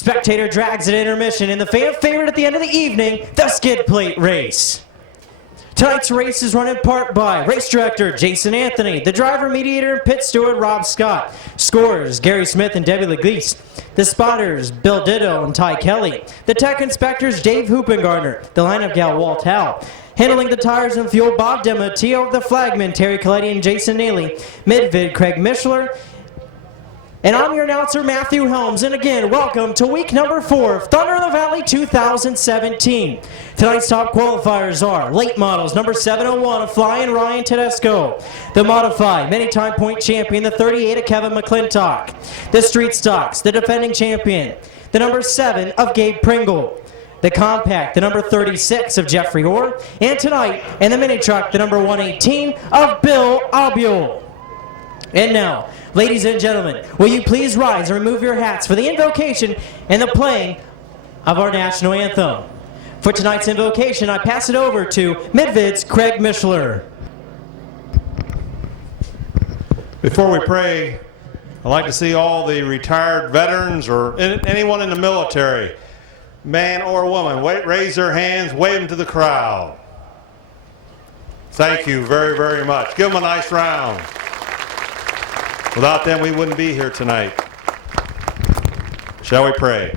Spectator drags at intermission in the fan favorite at the end of the evening, the skid plate race. Tonight's race is run in part by race director Jason Anthony, the driver, mediator, and pit steward Rob Scott, scorers Gary Smith and Debbie Leglise, the spotters Bill Ditto and Ty Kelly, the tech inspectors Dave Hoopengardner, the lineup gal Walt Howe, handling the tires and fuel Bob Dematio, the flagman Terry Coletti and Jason Neely, Mid-Vid Craig Mishler, and I'm your announcer, Matthew Helms, and again, welcome to week number 4 of Thunder in the Valley 2017. Tonight's top qualifiers are late models, number 701 of Flying Ryan Tedesco, the modified many-time point champion, the 38 of Kevin McClintock, the street stocks, the defending champion, the number 7 of Gabe Pringle, the compact, the number 36 of Jeffrey Orr, and tonight, in the mini truck, the number 118 of Bill Albiol. And now, ladies and gentlemen, will you please rise and remove your hats for the invocation and the playing of our national anthem. For tonight's invocation, I pass it over to Mid-Vid's Craig Mishler. Before we pray, I'd like to see all the retired veterans or anyone in the military, man or woman, raise their hands, wave them to the crowd. Thank you very, very much. Give them a nice round. Without them, we wouldn't be here tonight. Shall we pray?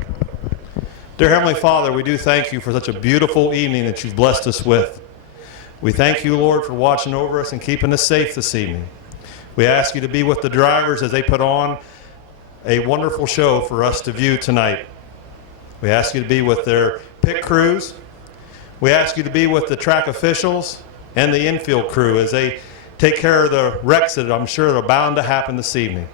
Dear Heavenly Father, we do thank you for such a beautiful evening that you've blessed us with. We thank you, Lord, for watching over us and keeping us safe this evening. We ask you to be with the drivers as they put on a wonderful show for us to view tonight. We ask you to be with their pit crews. We ask you to be with the track officials and the infield crew as they take care of the wrecks that I'm sure are bound to happen this evening.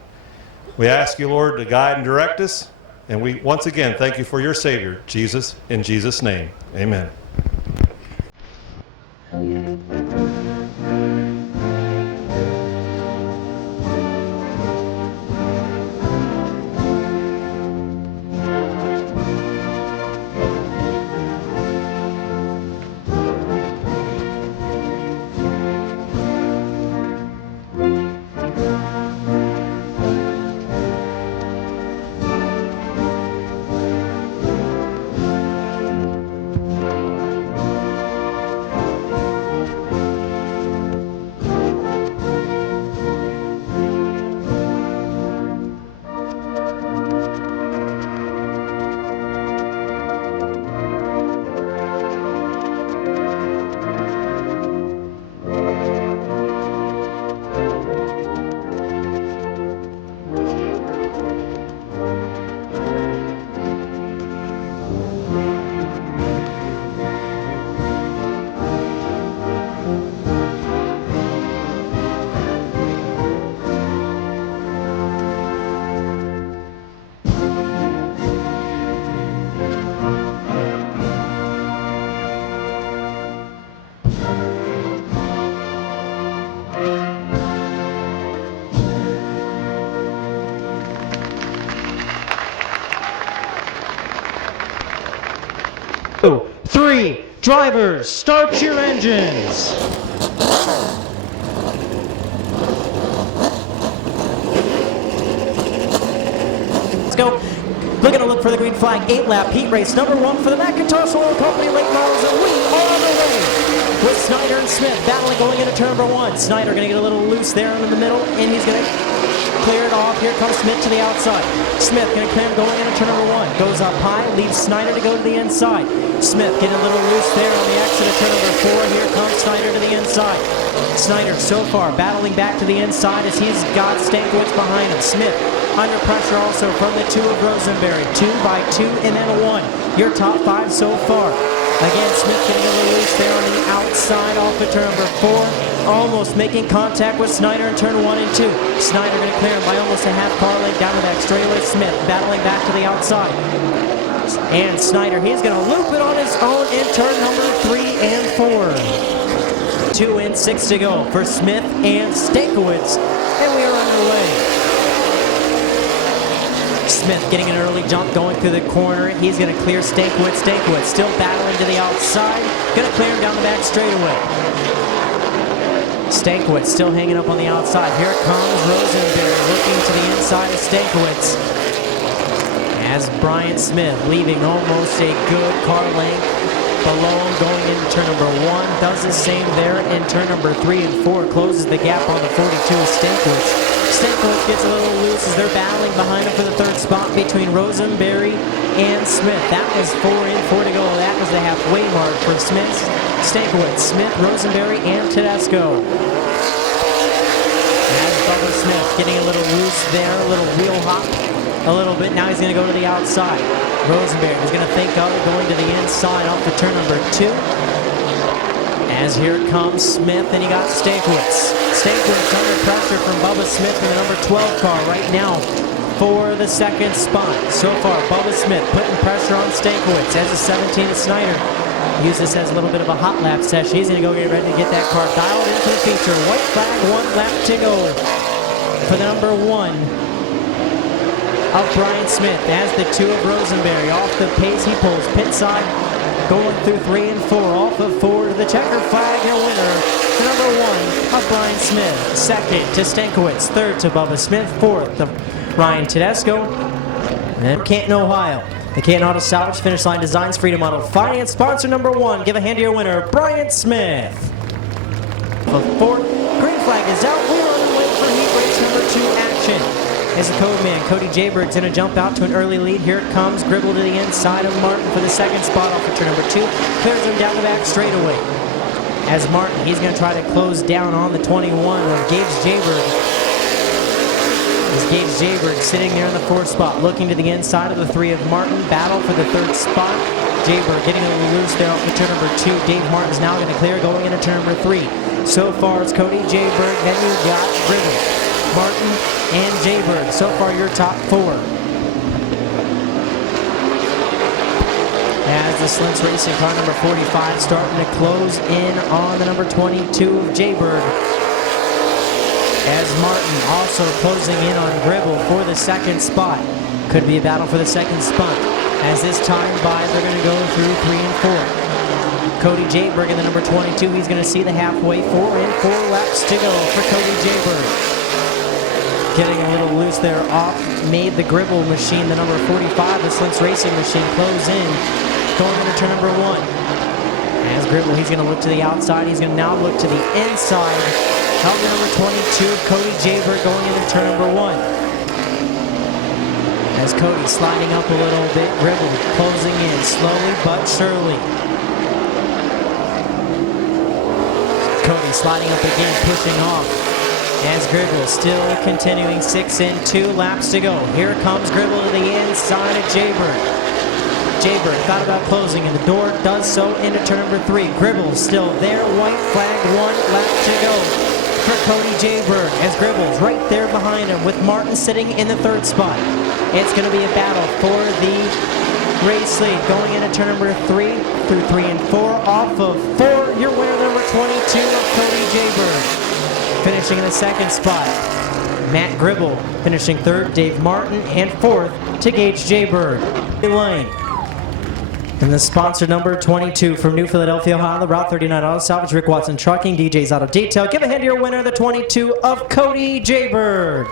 We ask you, Lord, to guide and direct us. And we once again thank you for your Savior, Jesus, in Jesus' name. Amen. Three, drivers, start your engines. Let's go. We're going to look for the green flag, 8-lap heat race, number 1 for the McIntosh Oil Company late models, and we are on the way with Snyder and Smith battling going into turn number 1. Snyder going to get a little loose there in the middle, and he's going to clear it off. Here comes Smith to the outside. Smith going to clear him going into turn number 1. Goes up high, leaves Snyder to go to the inside. Smith getting a little loose there on the exit of turn number 4. Here comes Snyder to the inside. Snyder so far battling back to the inside as he's got Stankiewicz behind him. Smith under pressure also from the 2 of Rosenberry. 2 by 2 and then a 1. Your top 5 so far. Again, Smith getting a little loose there on the outside off of turn number 4. Almost making contact with Snyder in turn 1 and 2. Snyder going to clear him by almost a half car length down the back straightaway. Smith battling back to the outside. And Snyder, he's going to loop it on his own in turn number 3 and 4. 2 and 6 to go for Smith and Stankiewicz. And we are underway. Smith getting an early jump going through the corner. He's going to clear Stankiewicz. Stankiewicz still battling to the outside. Going to clear him down the back straightaway. Stankiewicz still hanging up on the outside. Here comes Rosenberry looking to the inside of Stankiewicz. as Bryant Smith leaving almost a good car length below him going into turn number 1. Does the same there in turn number 3 and 4. Closes the gap on the 42 Stankiewicz. Stankiewicz gets a little loose as they're battling behind him for the 3rd spot between Rosenberry and Smith. That was 4 in, 4 to go. That was the halfway mark for Smith, Stankiewicz, Smith, Rosenberry, and Tedesco. As Bubba Smith getting a little loose there, a little wheel hop a little bit. Now he's going to go to the outside. Rosenberry is going to think of it, going to the inside off the turn number 2. As here comes Smith, and he got Stankiewicz. Stankiewicz under pressure from Bubba Smith in the number 12 car right now for the 2nd spot. So far, Bubba Smith putting pressure on Stankiewicz as the 17 Snyder. Use this as a little bit of a hot lap session. He's going to go get ready to get that car dialed into the feature. White flag, 1 lap to go for the number 1 of Brian Smith. As the 2 of Rosenberry off the pace, he pulls pit side, going through 3 and 4, off of 4 to the checker flag, and winner, the number 1 of Brian Smith. 2nd to Stankiewicz, 3rd to Bubba Smith, 4th to Ryan Tedesco, and Canton, Ohio. The Canton Auto Salvage Finish Line Designs Freedom Auto Finance sponsor number 1. Give a hand to your winner, Brian Smith. The 4th, green flag is out. We are underway for heat race number 2 action. As the code man, Cody Jayberg's going to jump out to an early lead. Here it comes, Gribble to the inside of Martin for the 2nd spot off of turn number 2. Clears him down the back straightaway. As Martin, he's going to try to close down on the 21 with Gage Jayberg. As Gage Jayberg sitting there in the 4th spot, looking to the inside of the 3 of Martin. Battle for the 3rd spot. Jayberg getting a little loose there off of turn number 2. Dave Martin's now going to clear going into turn number 3. So far it's Cody Jayberg, then you got Gribble, Martin, and Jayberg. So far, your top 4. As the Slinks Racing car number 45 starting to close in on the number 22 of Jayberg. As Martin also closing in on Gribble for the 2nd spot. Could be a battle for the 2nd spot. As this time by, they're going to go through 3 and 4. Cody Jayberg in the number 22. He's going to see the halfway, 4 and 4 laps to go for Cody Jayberg. Getting a little loose there off, made the Gribble machine, the number 45, the Slinks Racing machine, close in, going into turn number 1. As Gribble, he's going to look to the outside, he's going to now look to the inside of the number 22, Cody Jayberg, going into turn number 1. As Cody sliding up a little bit, Gribble closing in, slowly but surely. Cody sliding up again, pushing off. As Gribble still continuing, 6 and 2 laps to go. Here comes Gribble to the inside of Jayberg. Jayberg thought about closing, and the door does so into turn number 3. Gribble still there. White flag, 1 lap to go for Cody Jayberg. As Gribble's right there behind him with Martin sitting in the 3rd spot. It's going to be a battle for the race lead going into turn number 3 through 3 and 4. Off of 4, your winner, number 22 of Cody Jayberg. Finishing in the 2nd spot, Matt Gribble. Finishing 3rd, Dave Martin. And 4th to Gage Jayberg. Lane. And the sponsor number 22 from New Philadelphia, Ohio, the Route 39 Auto Salvage, Rick Watson Trucking, DJ's Auto Detail. Give a hand to your winner, the 22 of Cody Jayberg.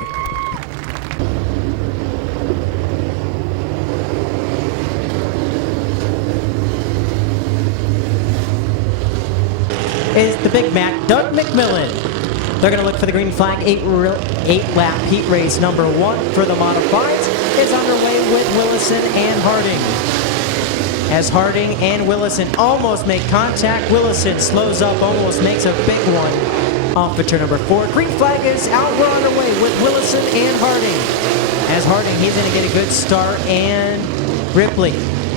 Is the Big Mac, Doug McMillan. They're going to look for the green flag. 8-lap heat race number 1 for the modifieds is underway with Willison and Harding. As Harding and Willison almost make contact, Willison slows up, almost makes a big one off of turn number 4. Green flag is out. We're underway with Willison and Harding. As Harding, he's going to get a good start, and Ripley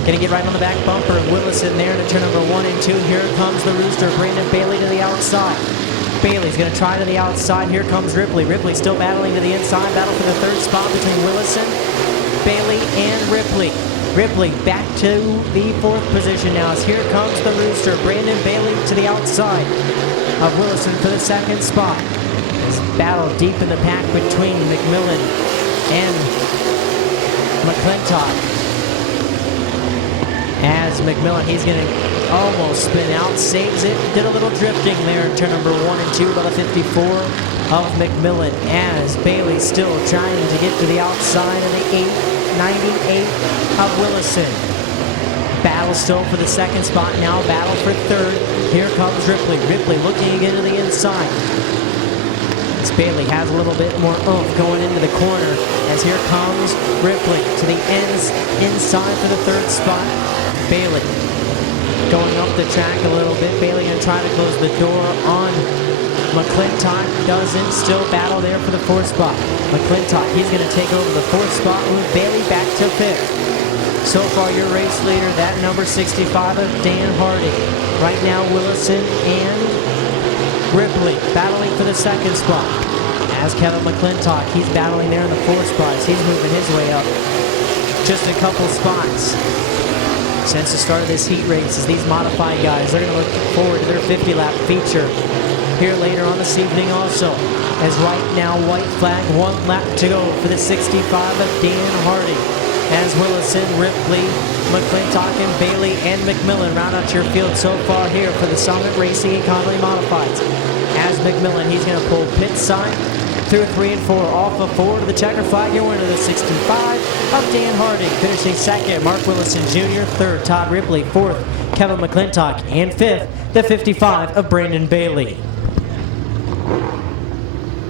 going to get right on the back bumper of Willison there to turn number 1 and 2. Here comes the Rooster, Brandon Bailey to the outside. Bailey's going to try to the outside. Here comes Ripley. Ripley still battling to the inside. Battle for the 3rd spot between Willison, Bailey, and Ripley. Ripley back to the 4th position now. As here comes the Rooster. Brandon Bailey to the outside of Willison for the 2nd spot. This battle deep in the pack between McMillan and McClintock. As McMillan, he's going to almost spin out, saves it, did a little drifting there in turn number 1 and 2, about a 54 of McMillan. As Bailey still trying to get to the outside of the 8 98 of Willison. Battle still for the second spot now. Battle for third. Here comes Ripley. Ripley looking again to the inside. As Bailey has a little bit more oomph going into the corner. As here comes Ripley to the ends inside for the third spot. Bailey going up the track a little bit. Bailey going to try to close the door on McClintock. Doesn't. Still battle there for the fourth spot. McClintock, he's going to take over the fourth spot. Move Bailey back to fifth. So far, your race leader, that number 65 of Dan Hardy. Right now, Willison and Ripley battling for the second spot. As Kevin McClintock, he's battling there in the fourth spot as he's moving his way up just a couple spots. Since the start of this heat race, as these modified guys, they're going to look forward to their 50-lap feature here later on this evening also. As right now, white flag, 1 lap to go for the 65 of Dan Hardy. As Willison, Ripley, McClintock, and Bailey and McMillan round out your field so far here for the Summit Racing Economy Modifieds. As McMillan, he's going to pull pit side through 3 and 4, off of 4 to the checker flag. Your winner, the 65 of Dan Hardy. Finishing second, Mark Willison Jr. Third, Todd Ripley. Fourth, Kevin McClintock. And fifth, the 55 of Brandon Bailey.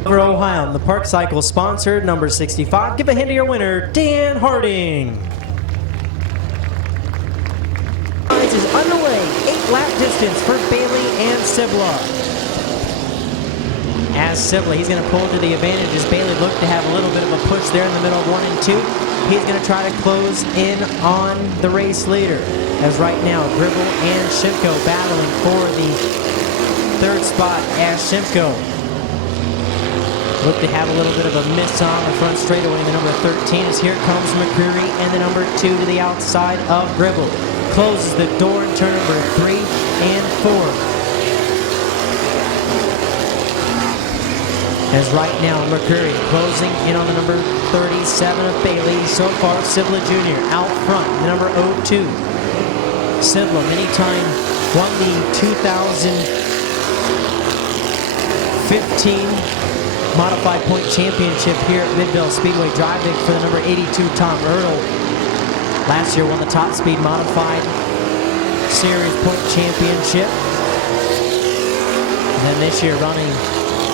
For Ohio, the Park Cycle sponsored number 65. Give a hand to your winner, Dan Harding. This is underway. 8-lap distance for Bailey and Sibla. As Sibla, he's going to pull to the advantage as Bailey looked to have a little bit of a push there in the middle of 1 and 2. He's going to try to close in on the race leader. As right now, Gribble and Shimko battling for the third spot as Shimko look to have a little bit of a miss on the front straightaway. The number 13 as here comes McCreary and the number 2 to the outside of Gribble. Closes the door in turn number 3 and 4. As right now McCreary closing in on the number 37 of Bailey. So far Sibla Jr. out front, the number 02. Sibla many time won the 2015 Modified Point Championship here at Midvale Speedway, driving for the number 82 Tom Ertl. Last year won the Top Speed Modified Series Point Championship. And then this year running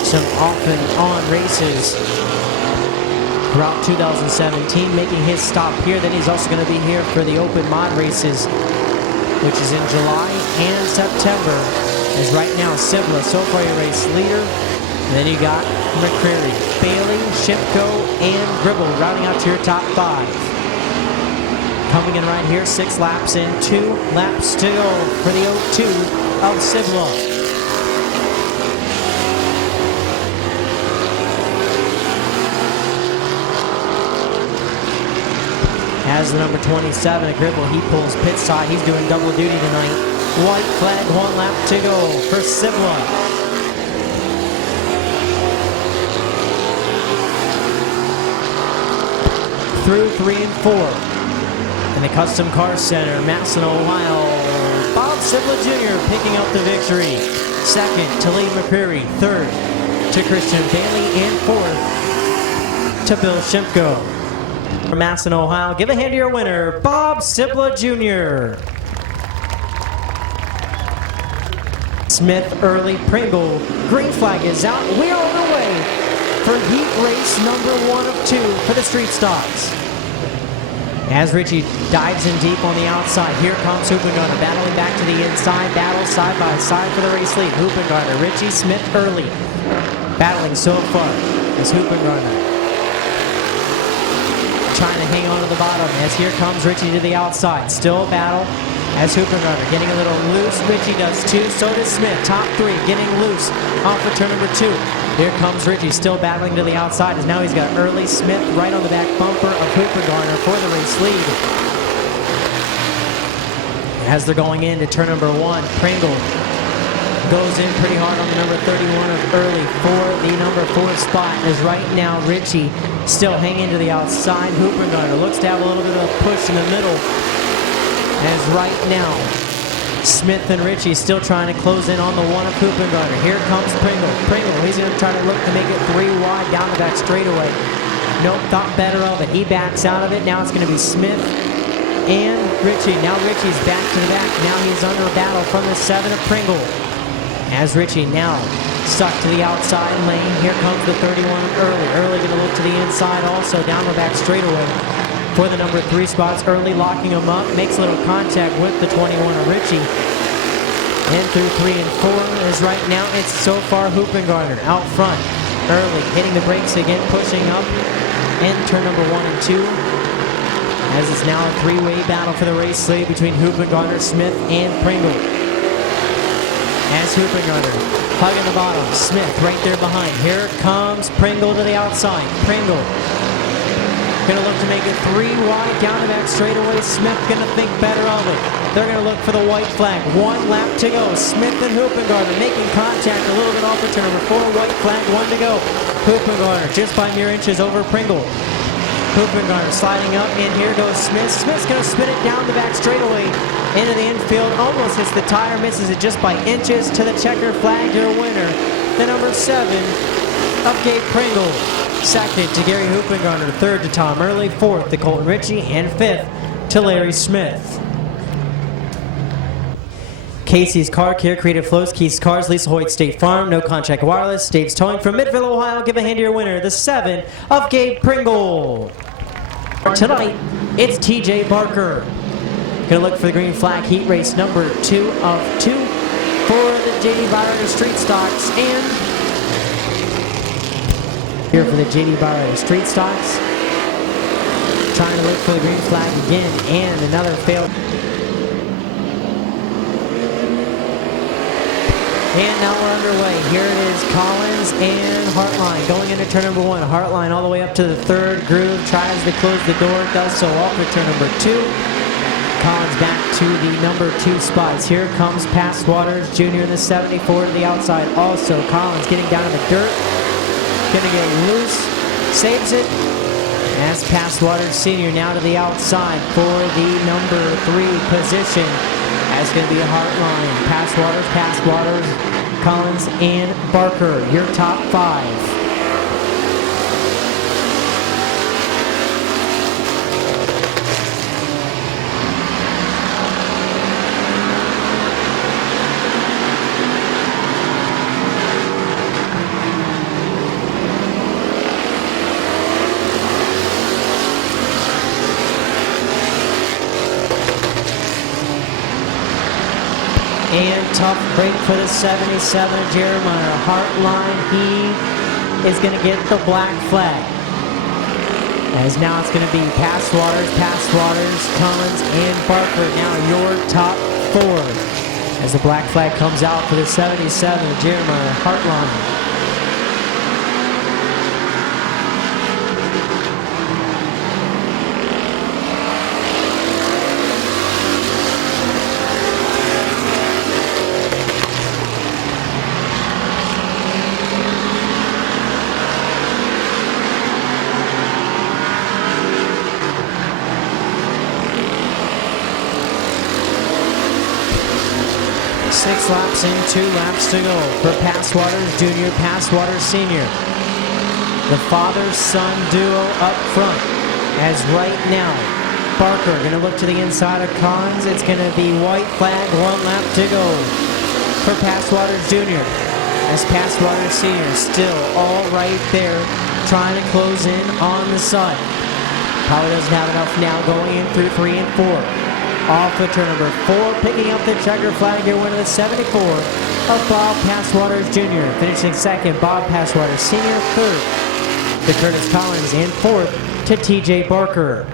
some off and on races throughout 2017, making his stop here. Then he's also going to be here for the Open Mod races, which is in July and September. As right now, Sibla, so far your race leader. And then you got McCreary, Bailey, Shipko, and Gribble rounding out to your top 5. Coming in right here, 6 laps and 2 laps to go for the 02 of Sibla. As the number 27 of Gribble, he pulls pit side. He's doing double duty tonight. White flag, 1 lap to go for Sibla. Through 3 and 4. In the Custom Car Center, Madison, Ohio, Bob Sibla Jr. picking up the victory. Second to Lee McCreary. Third to Christian Bailey. And fourth to Bill Shimko. From Madison, Ohio, give a hand to your winner, Bob Sibla Jr. Smith, Early, Pringle. Green flag is out. We are on the way for heat race number 1 of 2 for the street stocks. As Richie dives in deep on the outside, here comes Hoopengarner battling back to the inside, battle side by side for the race lead. Hoopengarner, Richie, Smith, Early battling so far as Hoopengarner trying to hang on to the bottom as here comes Richie to the outside. Still a battle as Hoopengarner getting a little loose. Richie does too, so does Smith. Top 3 getting loose off of turn number 2. Here comes Richie, still battling to the outside, as now he's got Early, Smith right on the back bumper of Hoopengarner for the race lead. As they're going into turn number 1, Pringle goes in pretty hard on the number 31 of Early for the number 4 spot. As right now, Richie still hanging to the outside. Hoopengarner looks to have a little bit of a push in the middle. As right now, Smith and Richie still trying to close in on the 1 of Hoopengarner. Here comes Pringle. Pringle, he's going to try to look to make it 3 wide down the back straightaway. Nope, thought better of it. He backs out of it. Now it's going to be Smith and Ritchie. Now Ritchie's back to the back. Now he's under a battle from the 7 of Pringle. As Ritchie now stuck to the outside lane. Here comes the 31 Early. Early going to look to the inside also. Down the back straightaway for the number 3 spots. Early locking him up. Makes a little contact with the 21 of Ritchie. And through 3 and 4 is right now. It's so far Hoopengarner out front. Early hitting the brakes again. Pushing up. And turn number 1 and 2. As it's now a 3-way battle for the race lead between Hoopengarner, Smith, and Pringle. As Hoopengarner hugging the bottom. Smith right there behind. Here comes Pringle to the outside. Pringle going to look to make it 3 wide down the back straightaway. Smith going to think better of it. They're going to look for the white flag. 1 lap to go. Smith and Hoopengarner making contact a little bit off the turn number 4. White flag, 1 to go. Hoopengarner just by mere inches over Pringle. Hoopengarner sliding up, and here goes Smith. Smith's going to spin it down the back straightaway into the infield. Almost hits the tire, misses it just by inches to the checker flag. Your winner, the number 7 of Gabe Pringle. 2nd to Gary Hoopengarner. 3rd to Tom Early. 4th to Colton Ritchie. And 5th to Larry Smith. Casey's Car Care, Creative Flows, Casey's Cars, Lisa Hoyt, State Farm, No Contract Wireless, Dave's Towing from Midvale, Ohio. Give a hand to your winner, the 7 of Gabe Pringle. Tonight, it's TJ Barker. Gonna look for the green flag heat race number 2 of 2 for the JD Byrider Street Stocks. And here for the JD Byrider Street Stocks. Trying to look for the green flag again, and another failed. And now we're underway. Here it is, Collins and Hartline going into turn number 1. Hartline all the way up to the 3rd groove, tries to close the door, does so off of turn number 2. Collins back to the number 2 spots. Here comes Past Waters Jr. in the 74 to the outside. Also, Collins getting down in the dirt, gonna get loose, saves it. As Past Waters Sr. now to the outside for the number 3 position. That's going to be a Hartline. Past Waters, Collins, and Barker, your top 5. And tough break for the 77 of Jeremiah. Hartline, he is going to get the black flag. As now it's going to be Past Waters, Collins, and Barker. Now your top 4. As the black flag comes out for the 77 of Jeremiah. Hartline. Six laps and 2 laps to go for Past Waters Jr., Past Waters Sr. The father-son duo up front. As right now, Barker going to look to the inside of Collins. It's going to be white flag, 1 lap to go for Past Waters Jr. As Past Waters Sr. still all right there, trying to close in on the side. Probably doesn't have enough now going in through 3 and 4. Off the turn number 4, picking up the checker flag, your winner, the 74 of Bob Past Waters Jr. Finishing 2nd, Bob Past Waters Sr. 3rd to Curtis Collins, and 4th to TJ Barker.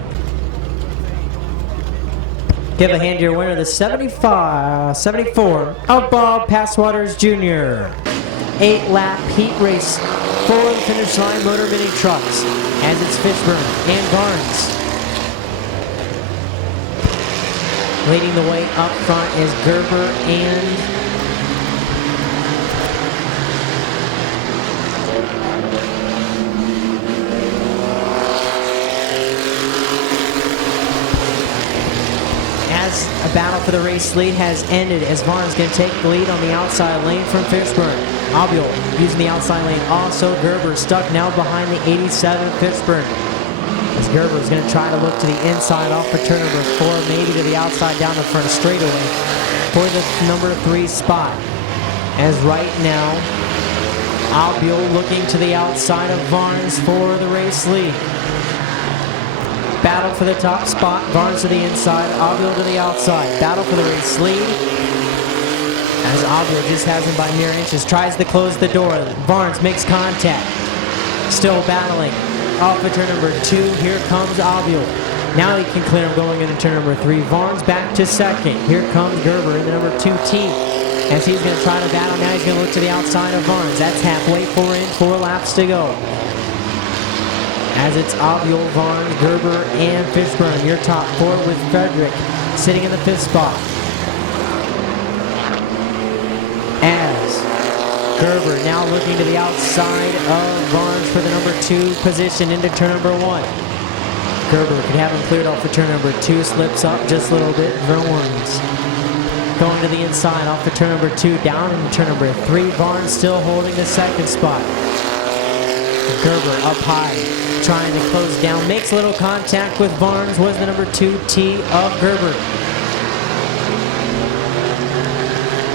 Give a hand to your winner, the 74 of Bob Past Waters Jr. 8-lap heat race for the finish line motor mini trucks, as it's Fishburne and Barnes. Leading the way up front is Gerber and as a battle for the race lead has ended, as Varn's going to take the lead on the outside lane from Fishburne. Abel using the outside lane. Also, Gerber stuck now behind the 87 Fishburne. As Gerber is going to try to look to the inside off for turn number 4, maybe to the outside down the front straightaway for the number 3 spot. As right now, Abel looking to the outside of Varnes for the race lead. Battle for the top spot. Varnes to the inside. Abel to the outside. Battle for the race lead. As Abel just has him by mere inches. Tries to close the door. Varnes makes contact. Still battling. Off of turn number 2. Here comes Abel. Now he can clear him going into turn number 3. Varnes back to second. Here comes Gerber in the number 2 T. As he's going to try to battle. Now he's going to look to the outside of Varnes. That's halfway, 4 in, 4 laps to go. As it's Abel, Varnes, Gerber, and Fishburne. Your top 4 with Frederick sitting in the 5th spot. As Gerber now looking to the outside of Varnes for the number 2 position into turn number 1. Gerber could have him cleared off for turn number 2, slips up just a little bit. Varnes going to the inside off for turn number 2, down into turn number 3. Varnes still holding the 2nd spot. Gerber up high, trying to close down, makes little contact with Varnes, was the number 2 T of Gerber.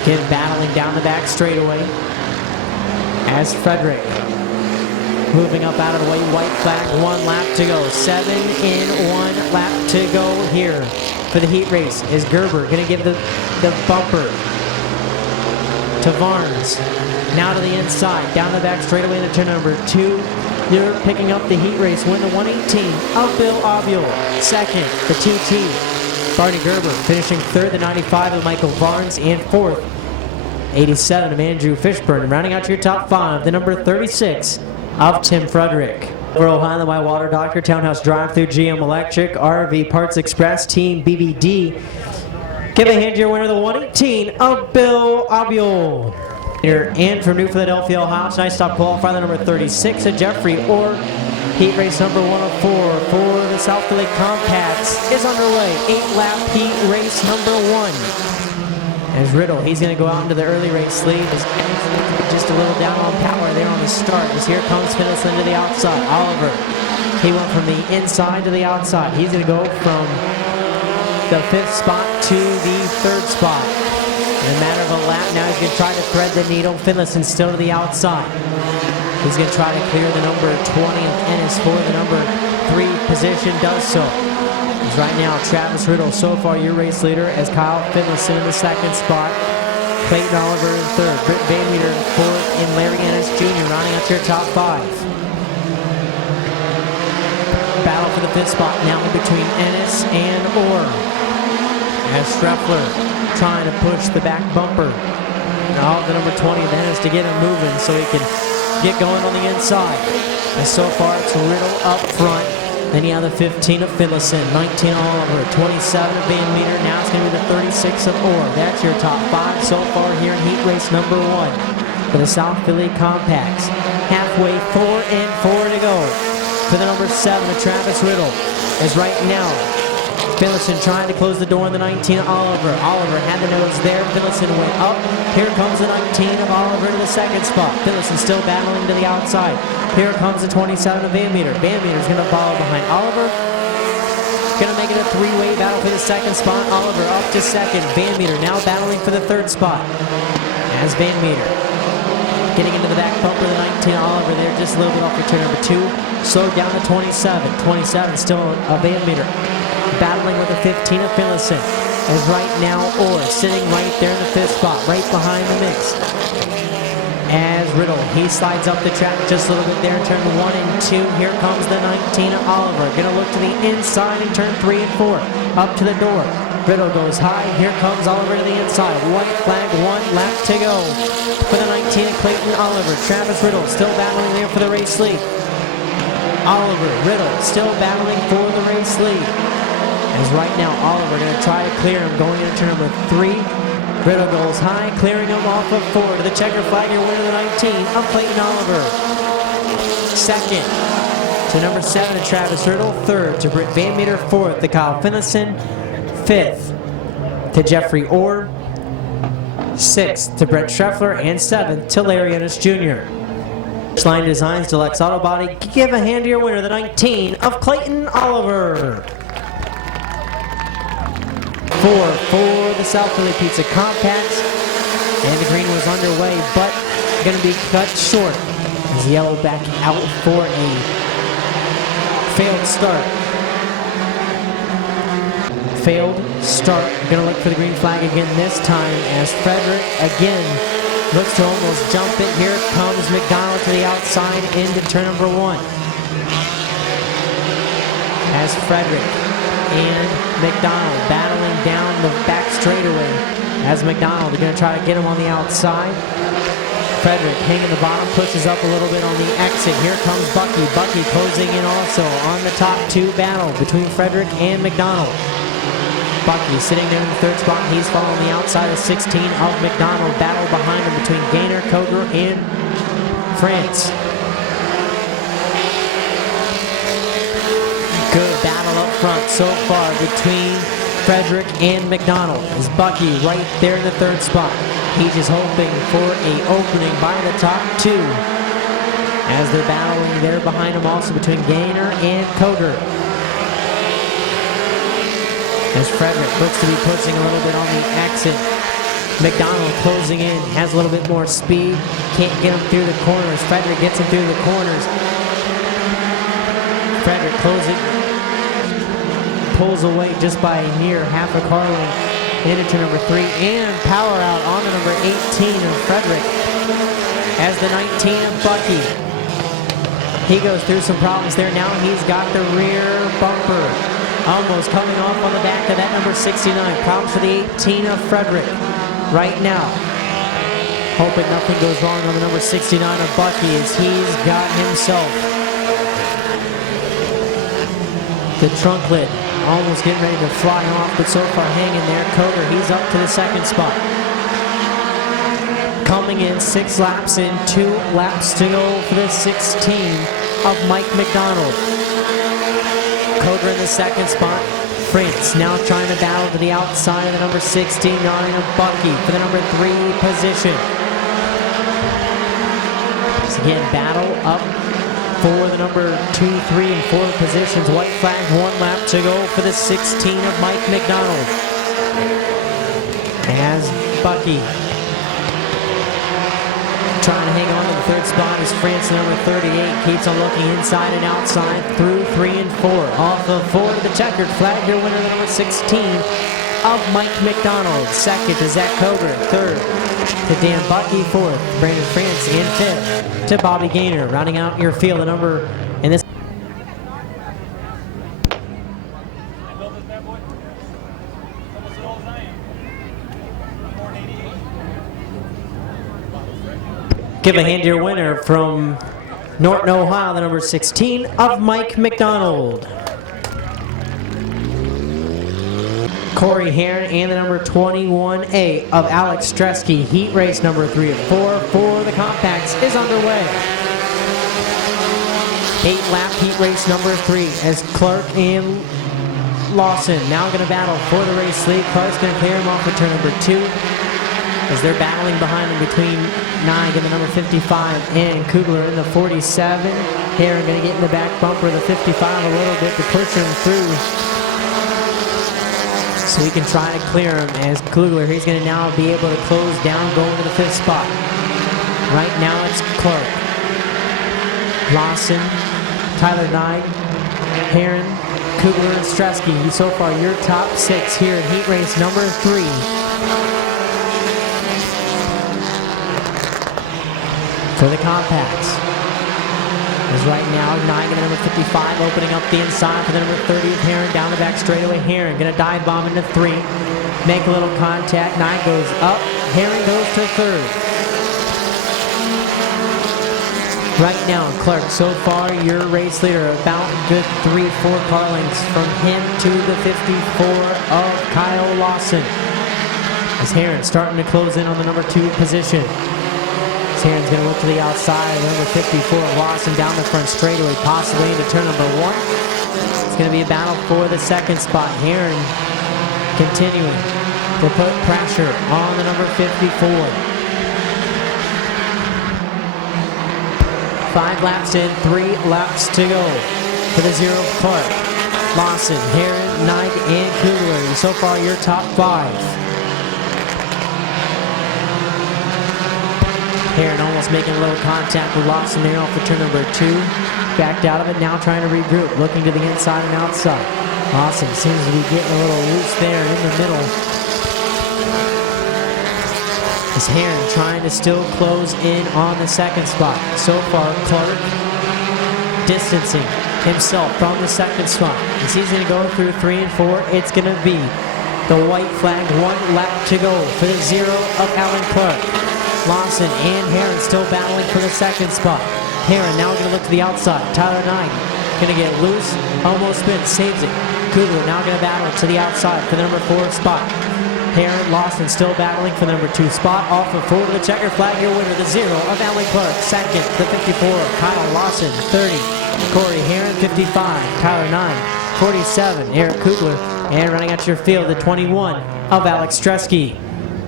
Again, battling down the back straightaway as Frederick moving up out of the way. White flag, 1 lap to go. 7 in, 1 lap to go here for the heat race. Is Gerber going to give the bumper to Varnes? Now to the inside, down the back straightaway into turn number 2. You're picking up the heat race. Win the 118 of Bill Abel. Second, the 2T, Barney Gerber. Finishing 3rd, the 95 of Michael Varnes. And 4th, 87 of Andrew Fishburne. Rounding out your top 5, the number 36 of Tim Frederick. We're Ohio, the My Water Doctor, Townhouse Drive-Thru, GM Electric, RV Parts Express, Team BBD. Give a hand to your winner, the 118 of Bill Abel. And from New Philadelphia, Ohio, tonight's top qualifier, the number 36 of Jeffrey Orr. Heat race number 104 for the South Philly Compacts is underway. 8-lap heat race number 1. As Riddle, he's going to go out into the early race lead. Just a little down on power there on the start. As here comes Fiddleson to the outside. Oliver, he went from the inside to the outside. He's going to go from the 5th spot to the 3rd spot. In a matter of a lap, now he's going to try to thread the needle. Finlayson still to the outside. He's going to try to clear the number 20 of Ennis for the number 3 position. Does so. As right now, Travis Riddle, so far your race leader, as Kyle Finlayson in the 2nd spot. Clayton Oliver in 3rd. Britt Van Meter in 4th. And Larry Ennis Jr. rounding out your top 5. Battle for the 5th spot now in between Ennis and Orr. As Streffler trying to push the back bumper. Now the number 20 of Ennis to get him moving so he can get going on the inside. And so far it's Riddle up front. Then you have the 15 of Finlayson, 19 Oliver, 27 of Van Meter. Now it's going to be the 36 of Orr. That's your top 5 so far here in heat race number 1 for the South Philly Compacts. Halfway, 4 and 4 to go for the number 7 of Travis Riddle. As right now, Finlayson trying to close the door on the 19 of Oliver. Oliver had the nose there. Finlayson went up. Here comes the 19 of Oliver to the 2nd spot. Finlayson still battling to the outside. Here comes the 27 of Van Meter. Van Meter's going to follow behind Oliver. Going to make it a 3-way battle for the 2nd spot. Oliver up to 2nd. Van Meter now battling for the 3rd spot. As Van Meter getting into the back bumper of the 19 Oliver there, just a little bit off the turn number 2. Slowed down to 27. 27 still a Van Meter. Battling with the 15 of Finlayson. As right now, Orr sitting right there in the 5th spot, right behind the mix. As Riddle, he slides up the track just a little bit there in turn 1 and 2. Here comes the 19 of Oliver. Gonna look to the inside in turn 3 and 4. Up to the door. Riddle goes high. Here comes Oliver to the inside. White flag, 1 lap to go for the 19 of Clayton Oliver. Travis Riddle still battling there for the race lead. Oliver, Riddle still battling for the race lead. As right now, Oliver going to try to clear him going into turn number 3. Riddle goes high, clearing him off of 4 to the checker flag. Your winner, the 19 of Clayton Oliver. 2nd to number 7 of Travis Riddle. 3rd to Britt Van Meter. 4th to Kyle Finlayson. 5th to Jeffrey Orr. 6th to Brett Schreffler, and 7th to Larry Ennis Jr. Line Designs Deluxe Auto Body, give a hand to your winner, the 19 of Clayton Oliver. 4 for the South Philly Pizza Compacts, and the green was underway, but going to be cut short as yellow back out for a failed start. Failed start. Going to look for the green flag again this time as Frederick again looks to almost jump it. Here comes McDonald to the outside into turn number 1. As Frederick and McDonald battling down the back straightaway. As McDonald are going to try to get him on the outside. Frederick hanging the bottom, pushes up a little bit on the exit. Here comes Bucky. Bucky closing in also on the top 2 battle between Frederick and McDonald. Bucky sitting there in the 3rd spot. He's following the outside of 16 of McDonald. Battle behind him between Gaynor, Koger, and France. Good battle up front so far between Frederick and McDonald. As Bucky right there in the 3rd spot. He's just hoping for an opening by the top 2. As they're battling there behind him also between Gaynor and Koger. As Frederick looks to be pushing a little bit on the exit. McDonald closing in, has a little bit more speed. Can't get him through the corners. Frederick gets him through the corners. Frederick closing, pulls away just by a mere half a car length into turn number 3. And power out on the number 18 of Frederick. As the 19 of Bucky. He goes through some problems there. Now he's got the rear bumper. Almost coming off on the back of that number 69. Problems for the 18 of Frederick right now. Hoping nothing goes wrong on the number 69 of Bucky as he's got himself the trunk lid almost getting ready to fly off, but so far hanging there. Koger, he's up to the 2nd spot. Coming in 6 laps in, 2 laps to go for the 16 of Mike McDonald. Koger in the 2nd spot. France now trying to battle to the outside of the number 69 of Bucky for the number 3 position. So again, battle up for the number 2, 3, and 4 positions. White flag, 1 lap to go for the 16 of Mike McDonald. As Bucky trying to hang on to the 3rd spot as France, number 38, keeps on looking inside and outside through 3 and 4. Off of 4 to the checkered flag, your winner, the number 16 of Mike McDonald. 2nd to Zach Koger. 3rd to Dan Bucky. 4th, Brandon France. And 5th to Bobby Gaynor. Rounding out your field, the number in this. Give a hand to your winner from Norton, Ohio, the number 16 of Mike McDonald. Corey Heron and the number 21A of Alex Stresky. Heat race number 3 of 4 for the compacts is underway. 8-lap heat race number 3 as Clark and Lawson now going to battle for the race lead. Clark's going to clear him off for turn number 2. As they're battling behind him between 9 and the number 55 and Kugler in the 47. Heron going to get in the back bumper of the 55 a little bit to push him through so he can try to clear him. As Kugler, he's going to now be able to close down going to the 5th spot. Right now it's Clark, Lawson, Tyler Knight, Heron, Kugler, and Stresky. So far your top 6 here in heat race number 3. For the compacts. As right now, Knight and the number 55 opening up the inside for the number 30 of Heron. Down the back straightaway, Heron gonna dive bomb into 3. Make a little contact, Knight goes up, Heron goes to 3rd. Right now, Clark, so far your race leader, about good 3-4 car lengths from him to the 54 of Kyle Lawson. As Heron starting to close in on the number 2 position. Heron's going to look to the outside of number 54 of Lawson down the front straightaway, possibly into turn number 1. It's going to be a battle for the 2nd spot. Heron continuing. to put pressure on the number 54. 5 laps in, 3 laps to go for the 0 Clark. Lawson, Heron, Knight, and Kugler. So far, your top 5. Heron almost making a little contact with Lawson there off of turn number 2. Backed out of it, now trying to regroup, looking to the inside and outside. Lawson seems to be getting a little loose there in the middle. As Heron trying to still close in on the 2nd spot. So far, Clark distancing himself from the 2nd spot. As he's going to go through 3 and 4, it's going to be the white flag, 1 lap to go for the 0 of Alan Clark. Lawson and Heron still battling for the 2nd spot. Heron now going to look to the outside. Tyler Knight going to get loose, almost spins, saves it. Kugler now going to battle to the outside for the number 4 spot. Heron, Lawson still battling for the number 2 spot. Off of 4 to the checker flag, your winner, the 0 of Alan Clark. 2nd, the 54, Kyle Lawson. 30, Corey Heron. 55, Tyler Knight. 47, Eric Kugler. And running out your field, the 21 of Alex Stresky.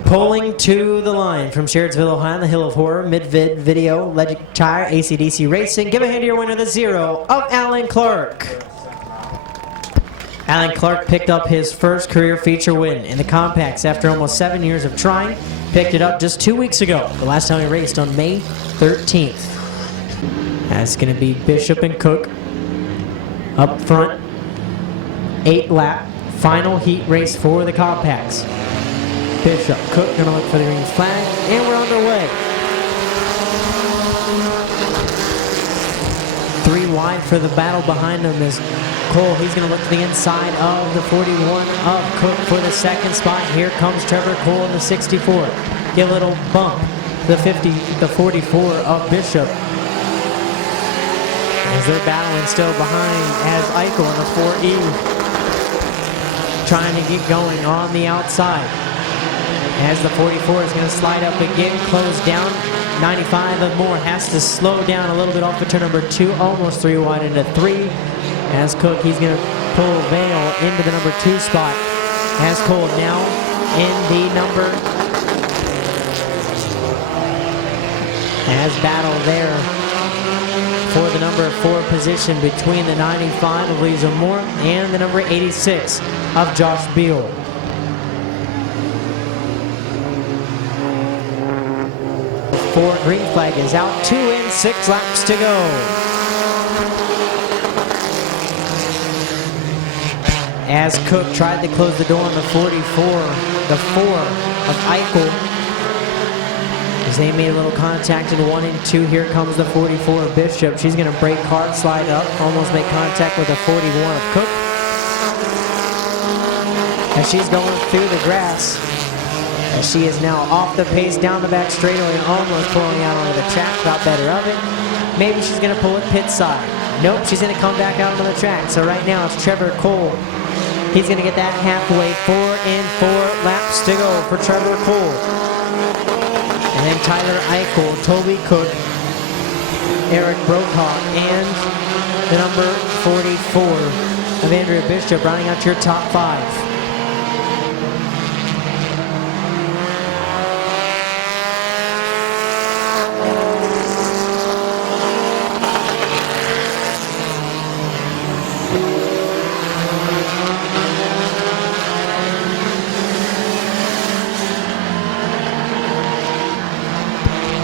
Pulling to the line from Sherritsville, Ohio, the Hill of Horror, Mid-Vid Video, Legend Tire, AC/DC Racing. Give a hand to your winner, the 0 of Alan Clark. Alan Clark picked up his first career feature win in the compacts after almost 7 years of trying. Picked it up just 2 weeks ago, the last time he raced on May 13th. That's going to be Bishop and Cook up front. 8-lap final heat race for the compacts. Bishop, Cook going to look for the green flag, and we're underway. 3 wide for the battle behind him is Cole. He's going to look to the inside of the 41 of Cook for the 2nd spot. Here comes Trevor Cole in the 64. Get a little bump. The 44 of Bishop. As they're battling still behind as Eichel in the 4E. Trying to get going on the outside. As the 44 is going to slide up again, close down. 95 of Moore has to slow down a little bit off of turn number 2, almost 3 wide into 3. As Cook, he's going to pull Vale into the number 2 spot. As Cole now in the number. As battle there for the number 4 position between the 95 of Lisa Moore and the number 86 of Josh Beal. For green flag is out, 2 and 6 laps to go. As Cook tried to close the door on the 44, the 4 of Eichel. As they made a little contact in 1 and 2, here comes the 44 of Bishop. She's going to break hard, slide up, almost make contact with the 41 of Cook. As she's going through the grass. As she is now off the pace, down the back straightaway, almost pulling out onto the track, got better of it. Maybe she's going to pull it pit side. Nope, she's going to come back out onto the track. So right now it's Trevor Cole. He's going to get that halfway, 4 and 4 laps to go for Trevor Cole. And then Tyler Eichel, Toby Cook, Eric Brokaw, and the number 44 of Andrea Bishop rounding out your top 5.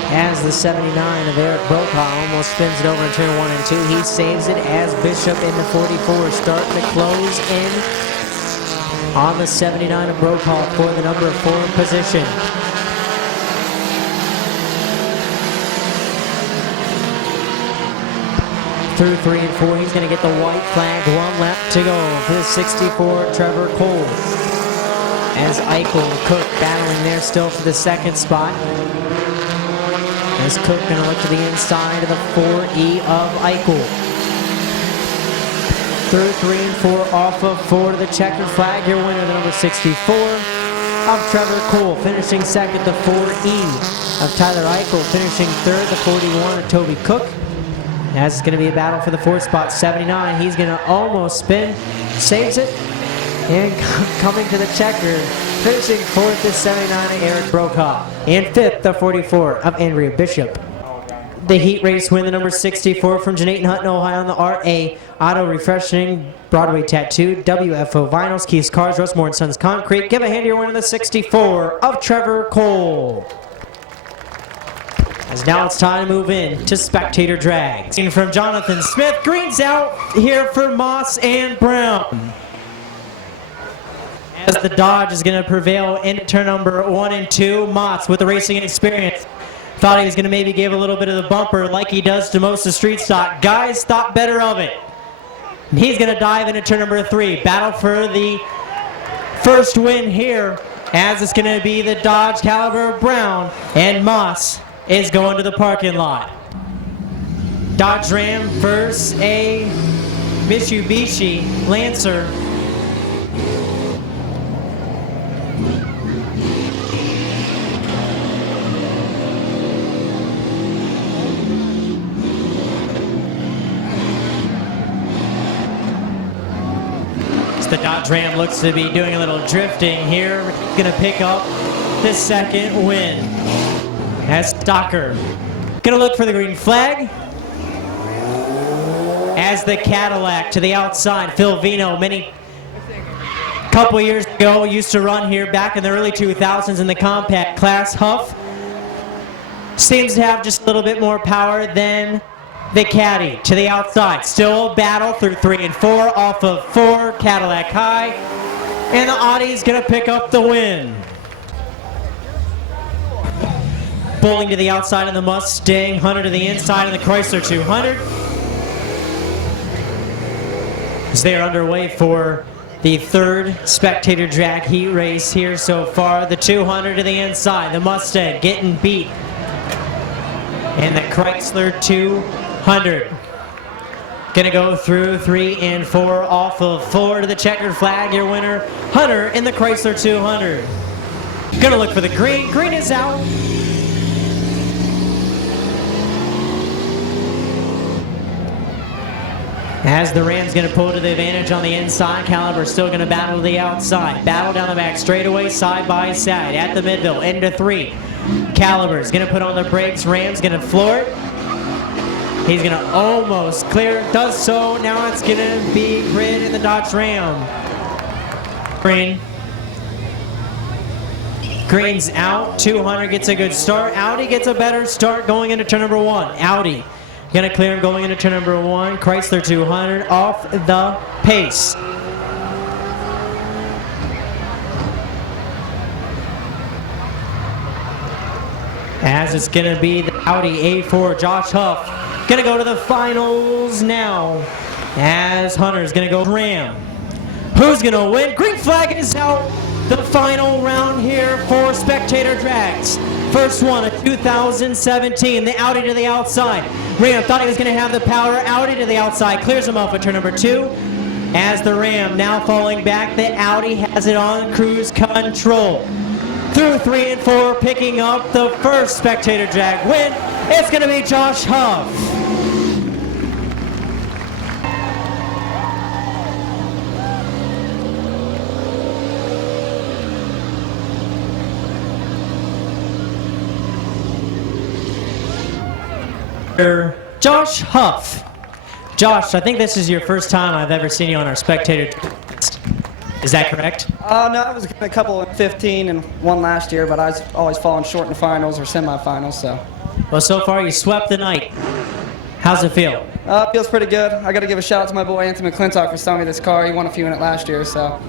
As the 79 of Eric Brokaw almost spins it over in turn 1 and 2. He saves it as Bishop in the 44 starting to close in on the 79 of Brokaw for the number 4 position. Through 3 and 4, he's going to get the white flag. 1 lap to go for the 64 Trevor Cole. As Eichel and Cook battling there still for the 2nd spot. As Cook going to look to the inside of the 4E of Eichel. Through 3 and 4, off of 4 to the checkered flag. Your winner, the number 64 of Trevor Cole. Finishing 2nd, the 4E of Tyler Eichel. Finishing 3rd, the 41 of Toby Cook. As it's going to be a battle for the 4th spot, 79. He's going to almost spin. Saves it. And coming to the checker, Finishing fourth is 79 Eric Brokaw. And fifth, the 44 of Andrea Bishop. The heat race win, the number 64 from Janayton Hutton, Ohio on the RA Auto Refreshing Broadway Tattoo, WFO Vinyls, Keith's Cars, Rushmore & Sons Concrete. Give a hand to your winner, the 64 of Trevor Cole. As now it's time to move in to spectator drags. And from Jonathan Smith, green's out here for Moss and Brown. As the Dodge is going to prevail in turn number 1 and 2, Moss with the racing experience. Thought he was going to maybe give a little bit of the bumper like he does to most of street stock. Guys thought better of it. He's going to dive into turn number 3. Battle for the first win here, as it's going to be the Dodge Caliber Brown, and Moss is going to the parking lot. Dodge Ram versus a Mitsubishi Lancer. The Dodge Ram looks to be doing a little drifting here. Going to pick up the second win. As Stocker going to look for the green flag. As the Cadillac to the outside. Phil Vino, couple years ago, used to run here back in the early 2000s in the compact class. Huff seems to have just a little bit more power than the Caddy to the outside. Still a battle through 3 and 4 off of 4 Cadillac High. And the Audi's going to pick up the win. Bowling to the outside of the Mustang, Hunter to the inside of the Chrysler 200. As they are underway for the third spectator drag heat race here so far. The 200 to the inside, the Mustang getting beat. And the Chrysler 200. Gonna go through 3 and 4 off of 4 to the checkered flag. Your winner, Hunter in the Chrysler 200. Gonna look for the green. Green is out. As the Ram's gonna pull to the advantage on the inside, Caliber still gonna battle to the outside. Battle down the back straightaway, side by side at the midville, into 3. Caliber's gonna put on the brakes. Ram's gonna floor it. He's gonna almost clear, does so. Now it's gonna be Grid in the Dodge Ram. Green. Green's out. 200 gets a good start. Audi gets a better start going into turn number 1. Audi gonna clear him going into turn number 1. Chrysler 200 off the pace. As it's gonna be the Audi A4, Josh Huff gonna go to the finals now. As Hunter's gonna go Ram. Who's gonna win? Green flag is out. The final round here for spectator drags. First one of 2017, the Audi to the outside. Ram thought he was gonna have the power. Audi to the outside, clears him off at turn number 2. As the Ram now falling back, the Audi has it on cruise control. Through 3 and 4, picking up the first spectator drag win. It's gonna be Josh Huff. Josh Huff. Josh, I think this is your first time I've ever seen you on our spectator list. Is that correct? No, I was a couple in 15 and one last year, but I was always falling short in the finals or semifinals, so. Well, so far you swept the night. How's it feel? Feels pretty good. I got to give a shout out to my boy Anthony McClintock for selling me this car. He won a few in it last year, so.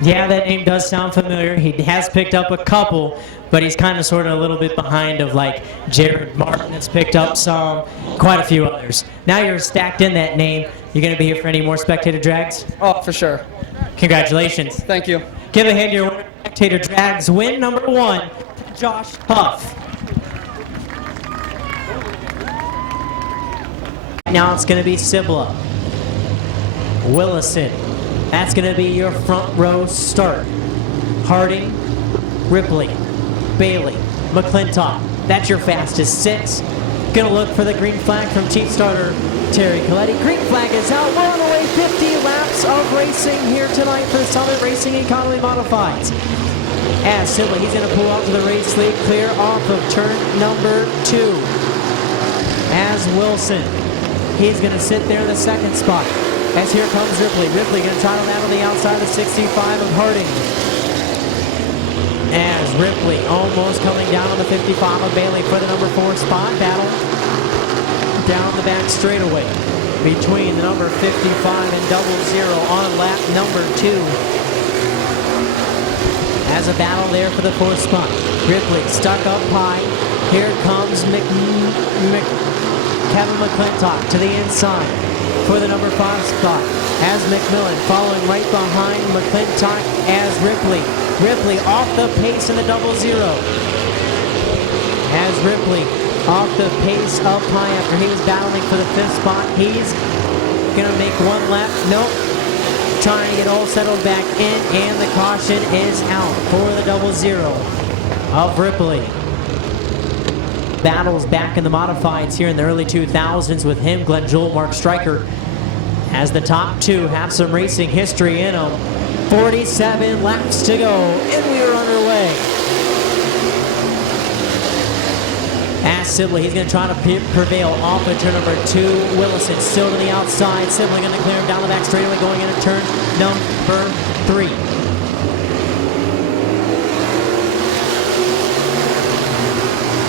Yeah, that name does sound familiar. He has picked up a couple, but he's kind of sort of a little bit behind of like Jared Martin that's picked up some, quite a few others. Now you're stacked in that name. You going to be here for any more spectator drags? Oh, for sure. Congratulations. Thank you. Give a hand to your spectator drags win number 1, Josh Huff. Now it's going to be Cibla, Willison. That's going to be your front row start. Harding, Ripley, Bailey, McClintock. That's your fastest 6. Going to look for the green flag from team starter Terry Coletti. Green flag is out. We're on the way. 50 laps of racing here tonight for Summit Racing Economy Modifieds. As Sibley, he's going to pull out to the race lead, clear off of turn number 2. As Wilson, he's going to sit there in the second spot. As here comes Ripley. Ripley going to try to battle the outside of the 65 of Harding. As Ripley almost coming down on the 55 of Bailey for the number 4 spot. Battle down the back straightaway between the number 55 and 00 on lap number 2. As a battle there for the 4th spot. Ripley stuck up high. Here comes Kevin McClintock to the inside for the number 5 spot. As McMillan following right behind McClintock as Ripley. Ripley off the pace in the 00. As Ripley off the pace up high after he was battling for the 5th spot. He's going to make one lap. Nope. Trying to get all settled back in, and the caution is out for the 00 of Ripley. Battles back in the modifieds here in the early 2000s with him, Glenn Jewell, Mark Stryker, as the top 2 have some racing history in them. 47 laps to go, and we are underway. As Sibley, he's going to try to prevail off of turn number 2. Willison still to the outside. Sibley going to clear him down the back straightaway going into turn number 3.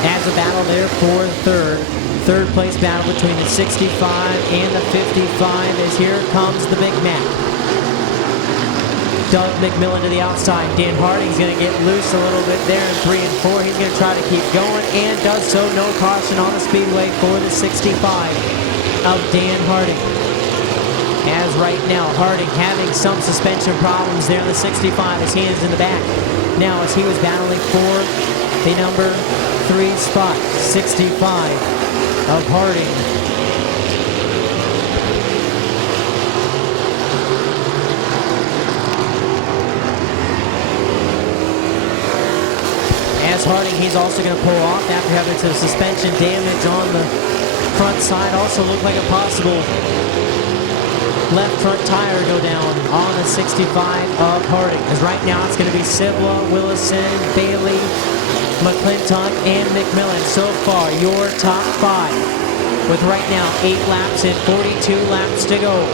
As a battle there for third place battle between the 65 and the 55 as here comes the Big Mac. Doug McMillan to the outside. Dan Harding's going to get loose a little bit there in 3 and 4. He's going to try to keep going and does so. No caution on the speedway for the 65 of Dan Harding. As right now, Harding having some suspension problems there in the 65. His hands in the back. Now as he was battling for the number 3 spot, 65 of Harding. As Harding, he's also going to pull off after having some suspension damage on the front side. Also looked like a possible left front tire go down on the 65 of Harding. As right now it's going to be Sibla, Willison, Bailey, McClintock, and McMillan. So far, your top 5 with right now 8 laps and 42 laps to go.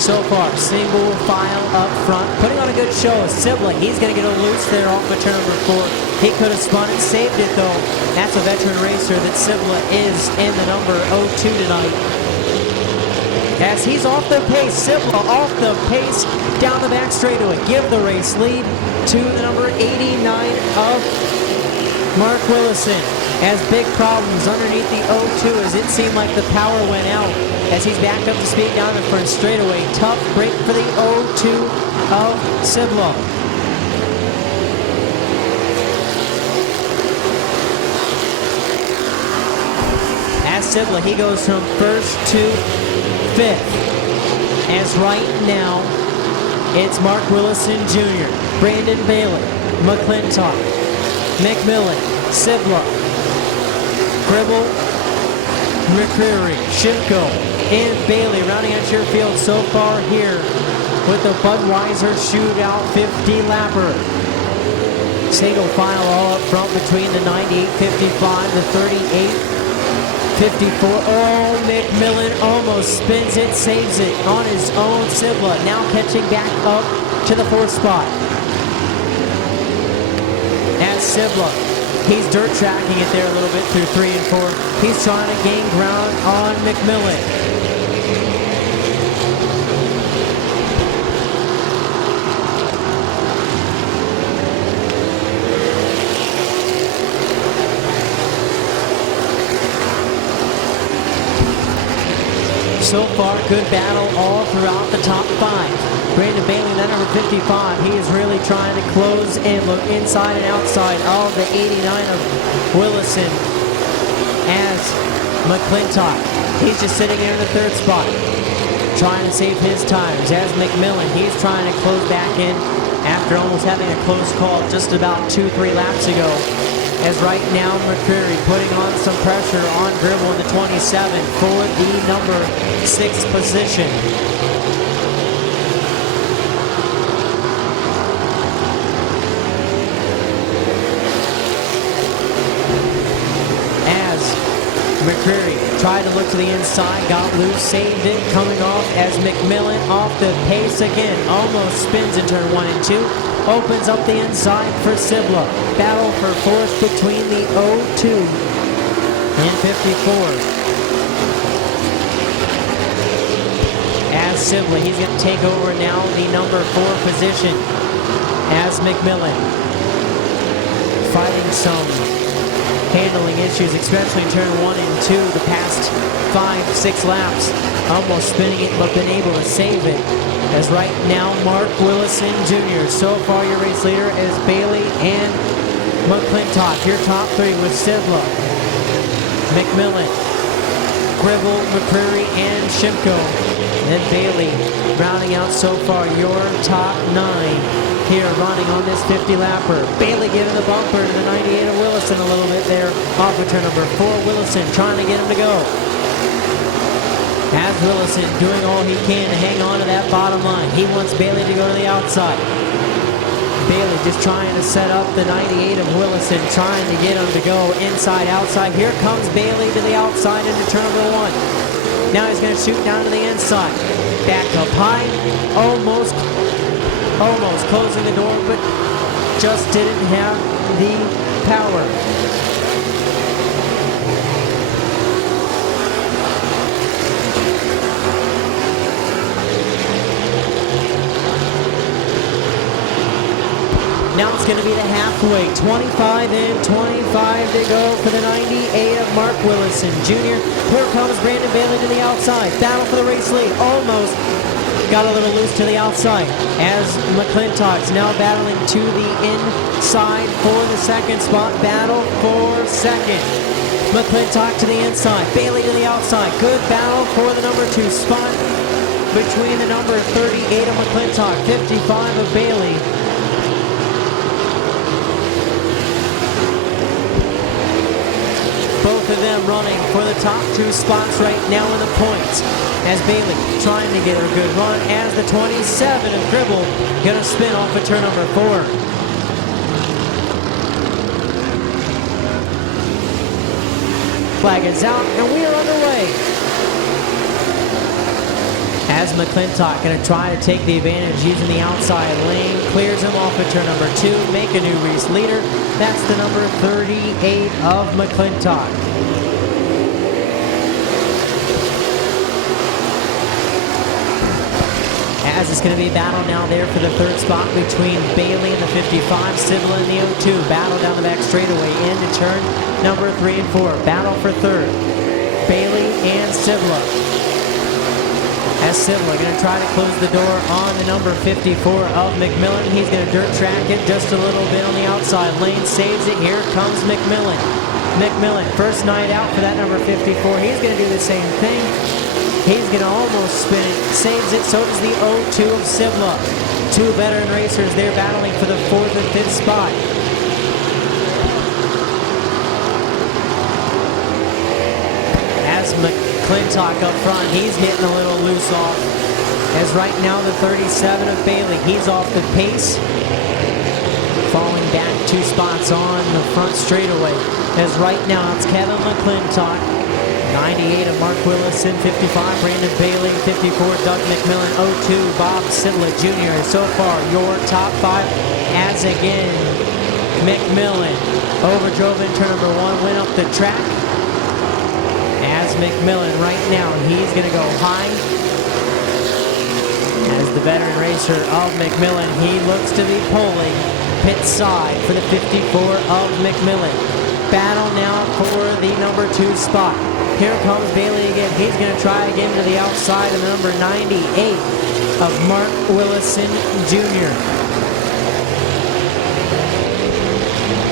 So far, single file up front, putting on a good show. Sibla, he's going to get a loose there off of turn number 4. He could have spun it, saved it though. That's a veteran racer that Sibla is in the number 02 tonight. As he's off the pace, Sibla off the pace down the back straightaway. Give the race lead to the number 89 of Mark Willison. As big problems underneath the 02 as it seemed like the power went out as he's backed up to speed down the front straightaway. Tough break for the 02 of Sibla. As Sibla, he goes from 1st to 5th. As right now, it's Mark Willison Jr., Brandon Bailey, McClintock, McMillan, Sibla, Gribble, McCreary, Shimko, and Bailey rounding out your field so far here with the Budweiser Shootout 50-lapper. Single file all up front between the 98.55, the 38.54. Oh, McMillan almost spins it, saves it on his own. Sibla now catching back up to the 4th spot. As Sibla, he's dirt tracking it there a little bit through 3 and 4. He's trying to gain ground on McMillan. So far, good battle all throughout the top 5. Brandon Bailey, that number 55, he is really trying to close in, look inside and outside of the 89 of Willison. As McClintock, he's just sitting there in the 3rd spot, trying to save his tires. As McMillan, he's trying to close back in after almost having a close call just about 2-3 laps ago. As right now, McCreary putting on some pressure on Gribble in the 27 for the number 6 position. Tried to look to the inside, got loose, saved it, coming off as McMillan off the pace again. Almost spins in turn 1 and 2. Opens up the inside for Sibla. Battle for fourth between the 0-2 and 54. As Sibla, he's going to take over now the number 4 position as McMillan. Fighting some handling issues, especially in turn 1 and 2, the past 5-6 laps. Almost spinning it, but been able to save it. As right now, Mark Willison Jr. So far, your race leader is Bailey and McClintock. Your top 3 with Sibla, McMillan, Gribble, McCreary, and Shimko. And then Bailey rounding out so far your top 9 here running on this 50-lapper. Bailey giving the bumper to the 98 of Willison a little bit there off of turn number 4. Willison trying to get him to go. As Willison doing all he can to hang on to that bottom line. He wants Bailey to go to the outside. Bailey just trying to set up the 98 of Willison, trying to get him to go inside, outside. Here comes Bailey to the outside into turn number 1. Now he's going to shoot down to the inside. Back up high. Almost closing the door, but just didn't have the power. Now it's going to be the halfway, 25 and 25 to go for the 98 of Mark Willison Jr. Here comes Brandon Bailey to the outside. Battle for the race lead. Almost got a little loose to the outside as McClintock's now battling to the inside for the second spot. Battle for second. McClintock to the inside. Bailey to the outside. Good battle for the number 2 spot between the number 38 of McClintock, 55 of Bailey. Both of them running for the top 2 spots right now in the points. As Bailey trying to get a good run as the 27 of Gribble gonna spin off of turn number 4. Flag is out and we are underway. As McClintock gonna try to take the advantage using the outside lane, clears him off of turn number 2, make a new race leader. That's the number 38 of McClintock. As it's going to be a battle now there for the 3rd spot between Bailey and the 55, Sibla and the 0-2. Battle down the back straightaway into turn number 3 and 4. Battle for 3rd. Bailey and Sibla. As Sibla going to try to close the door on the number 54 of McMillan. He's going to dirt track it just a little bit on the outside lane. Saves it. Here comes McMillan. McMillan, first night out for that number 54. He's going to do the same thing. He's going to almost spin it. Saves it. So does the 0-2 of Sibla. 2 veteran racers there battling for the 4th and 5th spot. As McClintock up front, he's getting a little loose off. As right now the 37 of Bailey, he's off the pace. Falling back 2 spots on the front straightaway. As right now it's Kevin McClintock. 98 of Mark Willison, 55 Brandon Bailey, 54 Doug McMillan, 02 Bob Sibla Jr. So far, your top 5 as again McMillan overdrove in turn number 1, went up the track. As McMillan right now, he's going to go high. As the veteran racer of McMillan, he looks to be pulling pit side for the 54 of McMillan. Battle now for the number 2 spot. Here comes Bailey again. He's going to try again to the outside of the number 98 of Mark Willison Jr.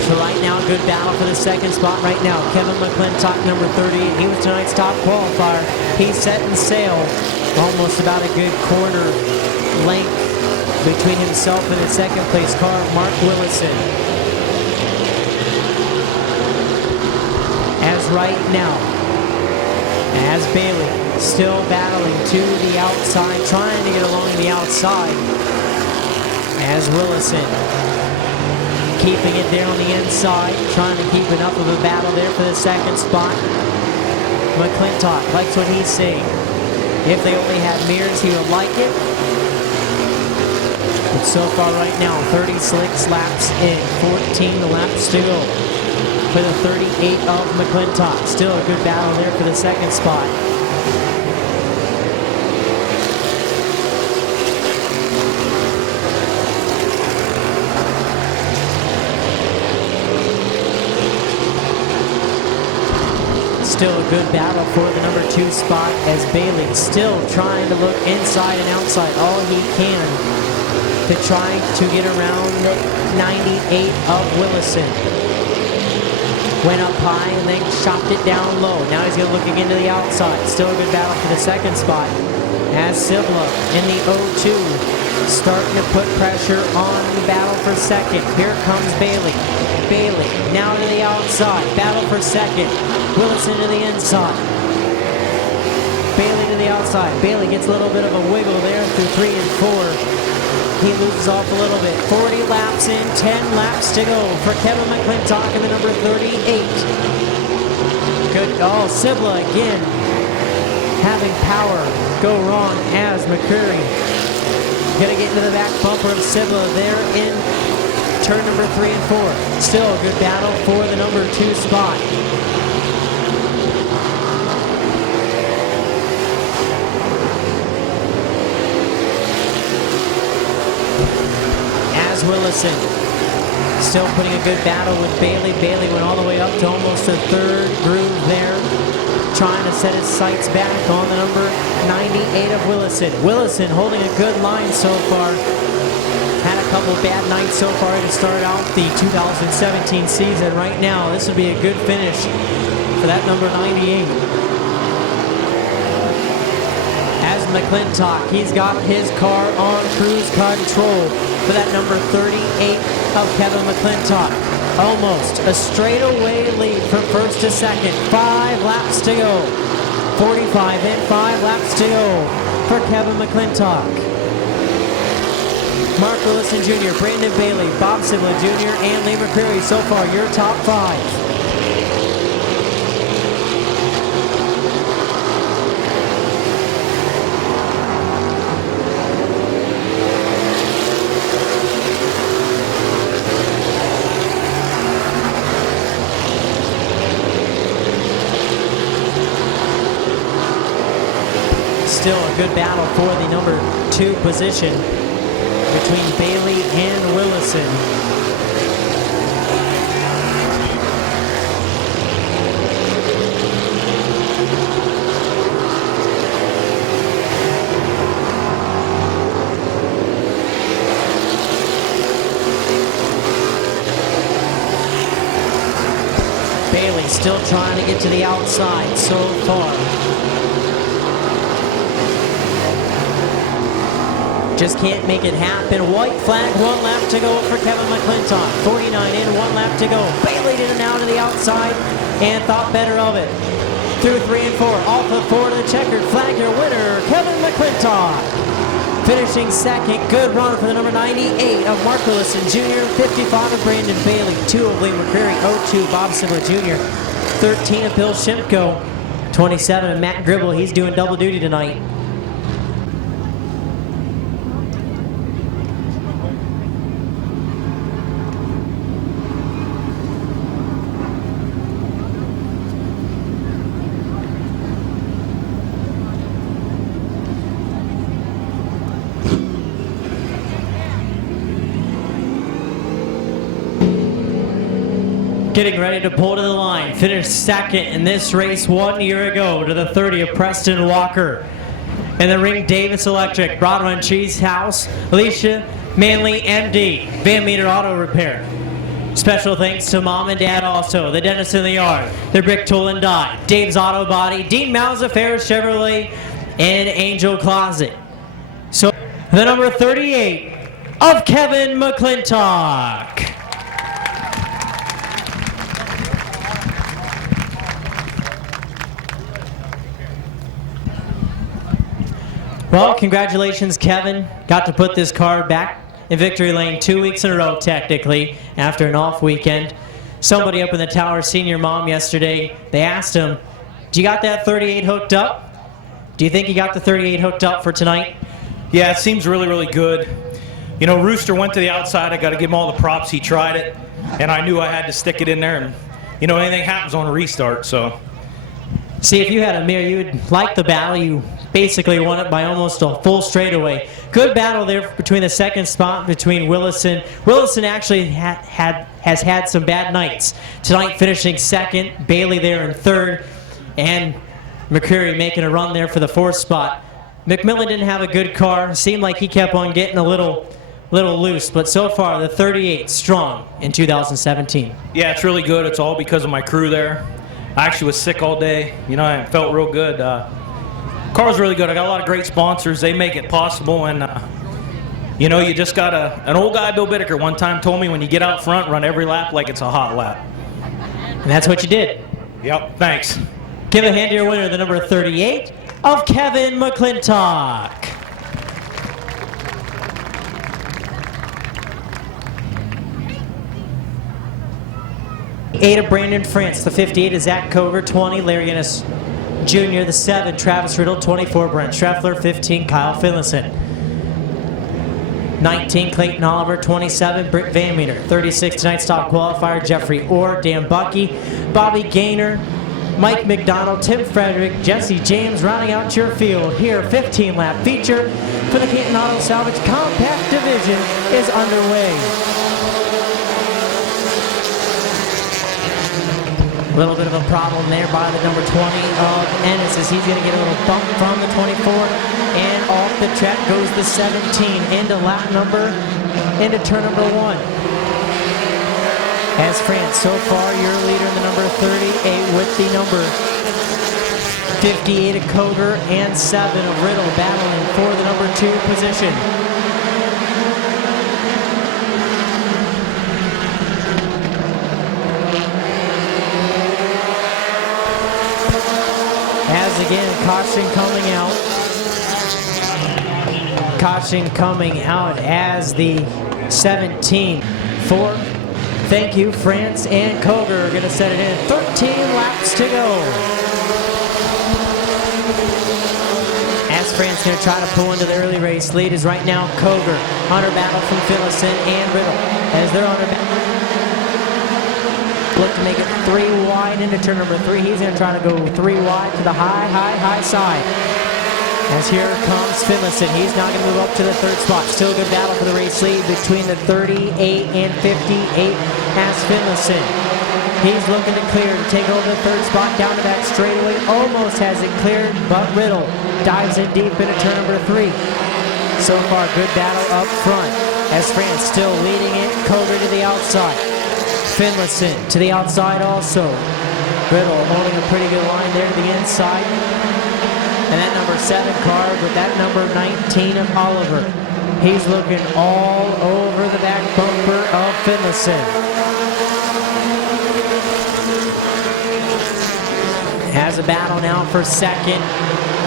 So right now, good battle for the 2nd spot right now. Kevin McClintock, number 30. He was tonight's top qualifier. He's setting sail. Almost about a good quarter length between himself and the 2nd place car, Mark Willison. As right now, as Bailey still battling to the outside, trying to get along the outside. As Willison keeping it there on the inside, trying to keep enough of a battle there for the 2nd spot. McClintock likes what he's saying. If they only had mirrors, he would like it. But so far right now, 36 laps in, 14 laps to go for the 38 of McClintock. Still a good battle there for the second spot. Still a good battle for the number 2 spot as Bailey still trying to look inside and outside all he can to try to get around 98 of Willison. Went up high and then chopped it down low. Now he's going to look again to the outside. Still a good battle for the second spot as Sibla in the 0-2 starting to put pressure on the battle for second. Here comes Bailey. Bailey now to the outside. Battle for second. Willison to the inside. Bailey to the outside. Bailey gets a little bit of a wiggle there through 3 and 4. He loses off a little bit. 40 laps in, 10 laps to go for Kevin McClintock in the number 38. Good. Oh, Sibla again having power go wrong as McCurry gonna get into the back bumper of Sibla there in turn number 3 and 4. Still a good battle for the number 2 spot. Willison still putting a good battle with Bailey. Bailey went all the way up to almost the 3rd groove there, trying to set his sights back on the number 98 of Willison. Willison holding a good line so far. Had a couple bad nights so far to start out the 2017 season. Right now, this would be a good finish for that number 98. As McClintock, he's got his car on cruise control for that number 38 of Kevin McClintock. Almost a straightaway lead from first to second. 5 laps to go. 45 in, 5 laps to go for Kevin McClintock. Mark Willison Jr., Brandon Bailey, Bob Sibla Jr., and Lee McCreary. So far, your top 5. Still a good battle for the number 2 position between Bailey and Willison. Bailey still trying to get to the outside so far. Just can't make it happen. White flag, 1 lap to go for Kevin McClintock. 49 in, 1 lap to go. Bailey did it now to the outside and thought better of it. Through 3 and 4, off of 4 to the checkered flag, your winner, Kevin McClintock. Finishing second, good run for the number 98 of Mark Willison Jr., 55 of Brandon Bailey, 2 of Lee McCreary, 02 Bob Sibla Jr., 13 of Bill Shimko, 27 of Matt Gribble. He's doing double duty tonight. Getting ready to pull to the line. Finished second in this race 1 year ago to the 30 of Preston Walker. In the ring, Davis Electric, Broadrun Cheese House, Alicia Manley, MD, Van Meter Auto Repair. Special thanks to Mom and Dad also, the Dentist in the Yard, the Brick Tool and Die, Dave's Auto Body, Dean Mauser, Ferris Chevrolet, and Angel Closet. So, the number 38 of Kevin McClintock. Well, congratulations, Kevin. Got to put this car back in victory lane 2 weeks in a row, technically, after an off weekend. Somebody up in the tower seen your mom yesterday. They asked him, Do you got that 38 hooked up? Do you think you got the 38 hooked up for tonight? Yeah, it seems really, really good. You know, Rooster went to the outside. I got to give him all the props. He tried it, and I knew I had to stick it in there. And, you know, anything happens on a restart, so. See, if you had a mirror, you would like the battle. You basically won it by almost a full straightaway. Good battle there between the second spot between Willison. Willison actually has had some bad nights. Tonight finishing second, Bailey there in third, and McCreary making a run there for the fourth spot. McMillan didn't have a good car. Seemed like he kept on getting a little loose, but so far the 38 strong in 2017. Yeah, it's really good. It's all because of my crew there. I actually was sick all day. You know, I felt real good. Car's really good. I got a lot of great sponsors. They make it possible, and you know, you just got an old guy, Bill Bittaker, one time told me when you get out front, run every lap like it's a hot lap. And that's what you did. Yep, thanks. Give a hand to your winner, the number 38 of Kevin McClintock. Eight of Brandon France, the 58 is Zach Coger, 20 Larry Ennis Jr., the 7 Travis Riddle, 24 Brent Streffler, 15 Kyle Finlayson, 19 Clayton Oliver, 27 Britt Van Meter, 36 tonight's top qualifier Jeffrey Orr, Dan Bucky, Bobby Gaynor, Mike McDonald, Tim Frederick, Jesse James rounding out your field. Here, 15-lap feature for the Canton Auto Salvage Compact Division is underway. A little bit of a problem there by the number 20 of Ennis as he's going to get a little bump from the 24, and off the track goes the 17 into turn number 1. As France, so far your leader in the number 38 with the number 58 of Coger and 7 of Riddle battling for the number 2 position. As again, caution coming out. Caution coming out as the 17 for Thank You, France and Coger are going to set it in. 13 laps to go. As France going to try to pull into the early race lead is right now Coger. Hunter battle from Finlayson and Riddle. As they're on their battle. Look to make it 3 wide into turn number 3. He's going to try to go 3 wide to the high side. As here comes Finlayson. He's now going to move up to the 3rd spot. Still a good battle for the race lead between the 38 and 58 as Finlayson. He's looking to clear to take over the 3rd spot down to that straightaway. Almost has it cleared, but Riddle dives in deep into turn number 3. So far, good battle up front as France still leading it. Coger to the outside. Finlayson to the outside also. Riddle holding a pretty good line there to the inside. And that number 7 car with that number 19 of Oliver. He's looking all over the back bumper of Finlayson. Has a battle now for 2nd.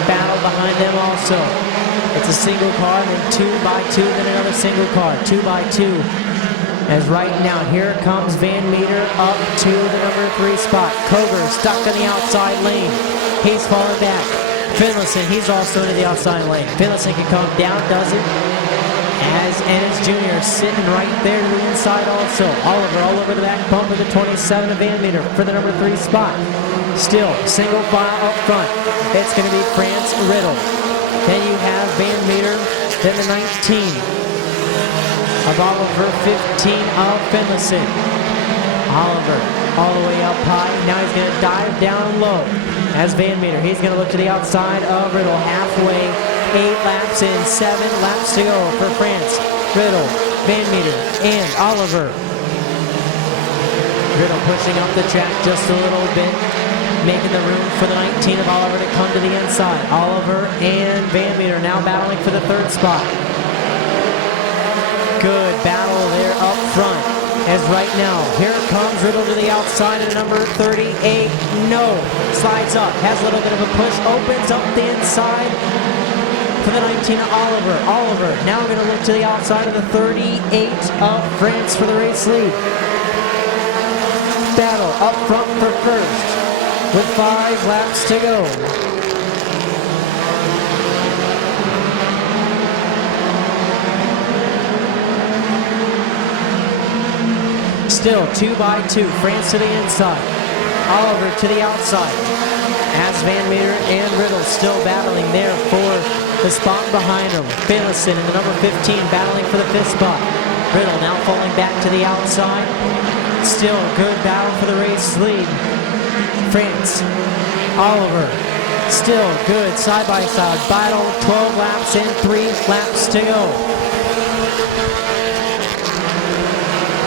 Battle behind them also. It's a single car, then 2 by 2, then another single car, 2 by 2. As right now, here comes Van Meter up to the number 3 spot. Coger stuck in the outside lane. He's falling back. Finlayson, he's also into the outside lane. Finlayson can come down, does it? As Ennis Jr. sitting right there to the inside also. Oliver all over the back bumper, the 27 of Van Meter for the number 3 spot. Still, single file up front. It's going to be France Riddle. Then you have Van Meter, then the 19 of Oliver, 15 of Finlayson. Oliver all the way up high. Now he's going to dive down low as Van Meter. He's going to look to the outside of Riddle. Halfway, 8 laps in, 7 laps to go for France. Riddle, Van Meter, and Oliver. Riddle pushing up the track just a little bit, making the room for the 19 of Oliver to come to the inside. Oliver and Van Meter now battling for the 3rd spot. Good battle there up front. As right now, here comes Riddle to the outside of number 38. No. Slides up. Has a little bit of a push. Opens up the inside for the 19 of Oliver. Oliver now going to look to the outside of the 38 of France for the race lead. Battle up front for 1st. with 5 laps to go. Still 2 by 2, France to the inside, Oliver to the outside, as Van Meter and Riddle still battling there for the spot behind him. Bailison in the number 15 battling for the 5th spot. Riddle now falling back to the outside. Still a good battle for the race lead. France, Oliver, still good side-by-side battle. 12 laps and 3 laps to go.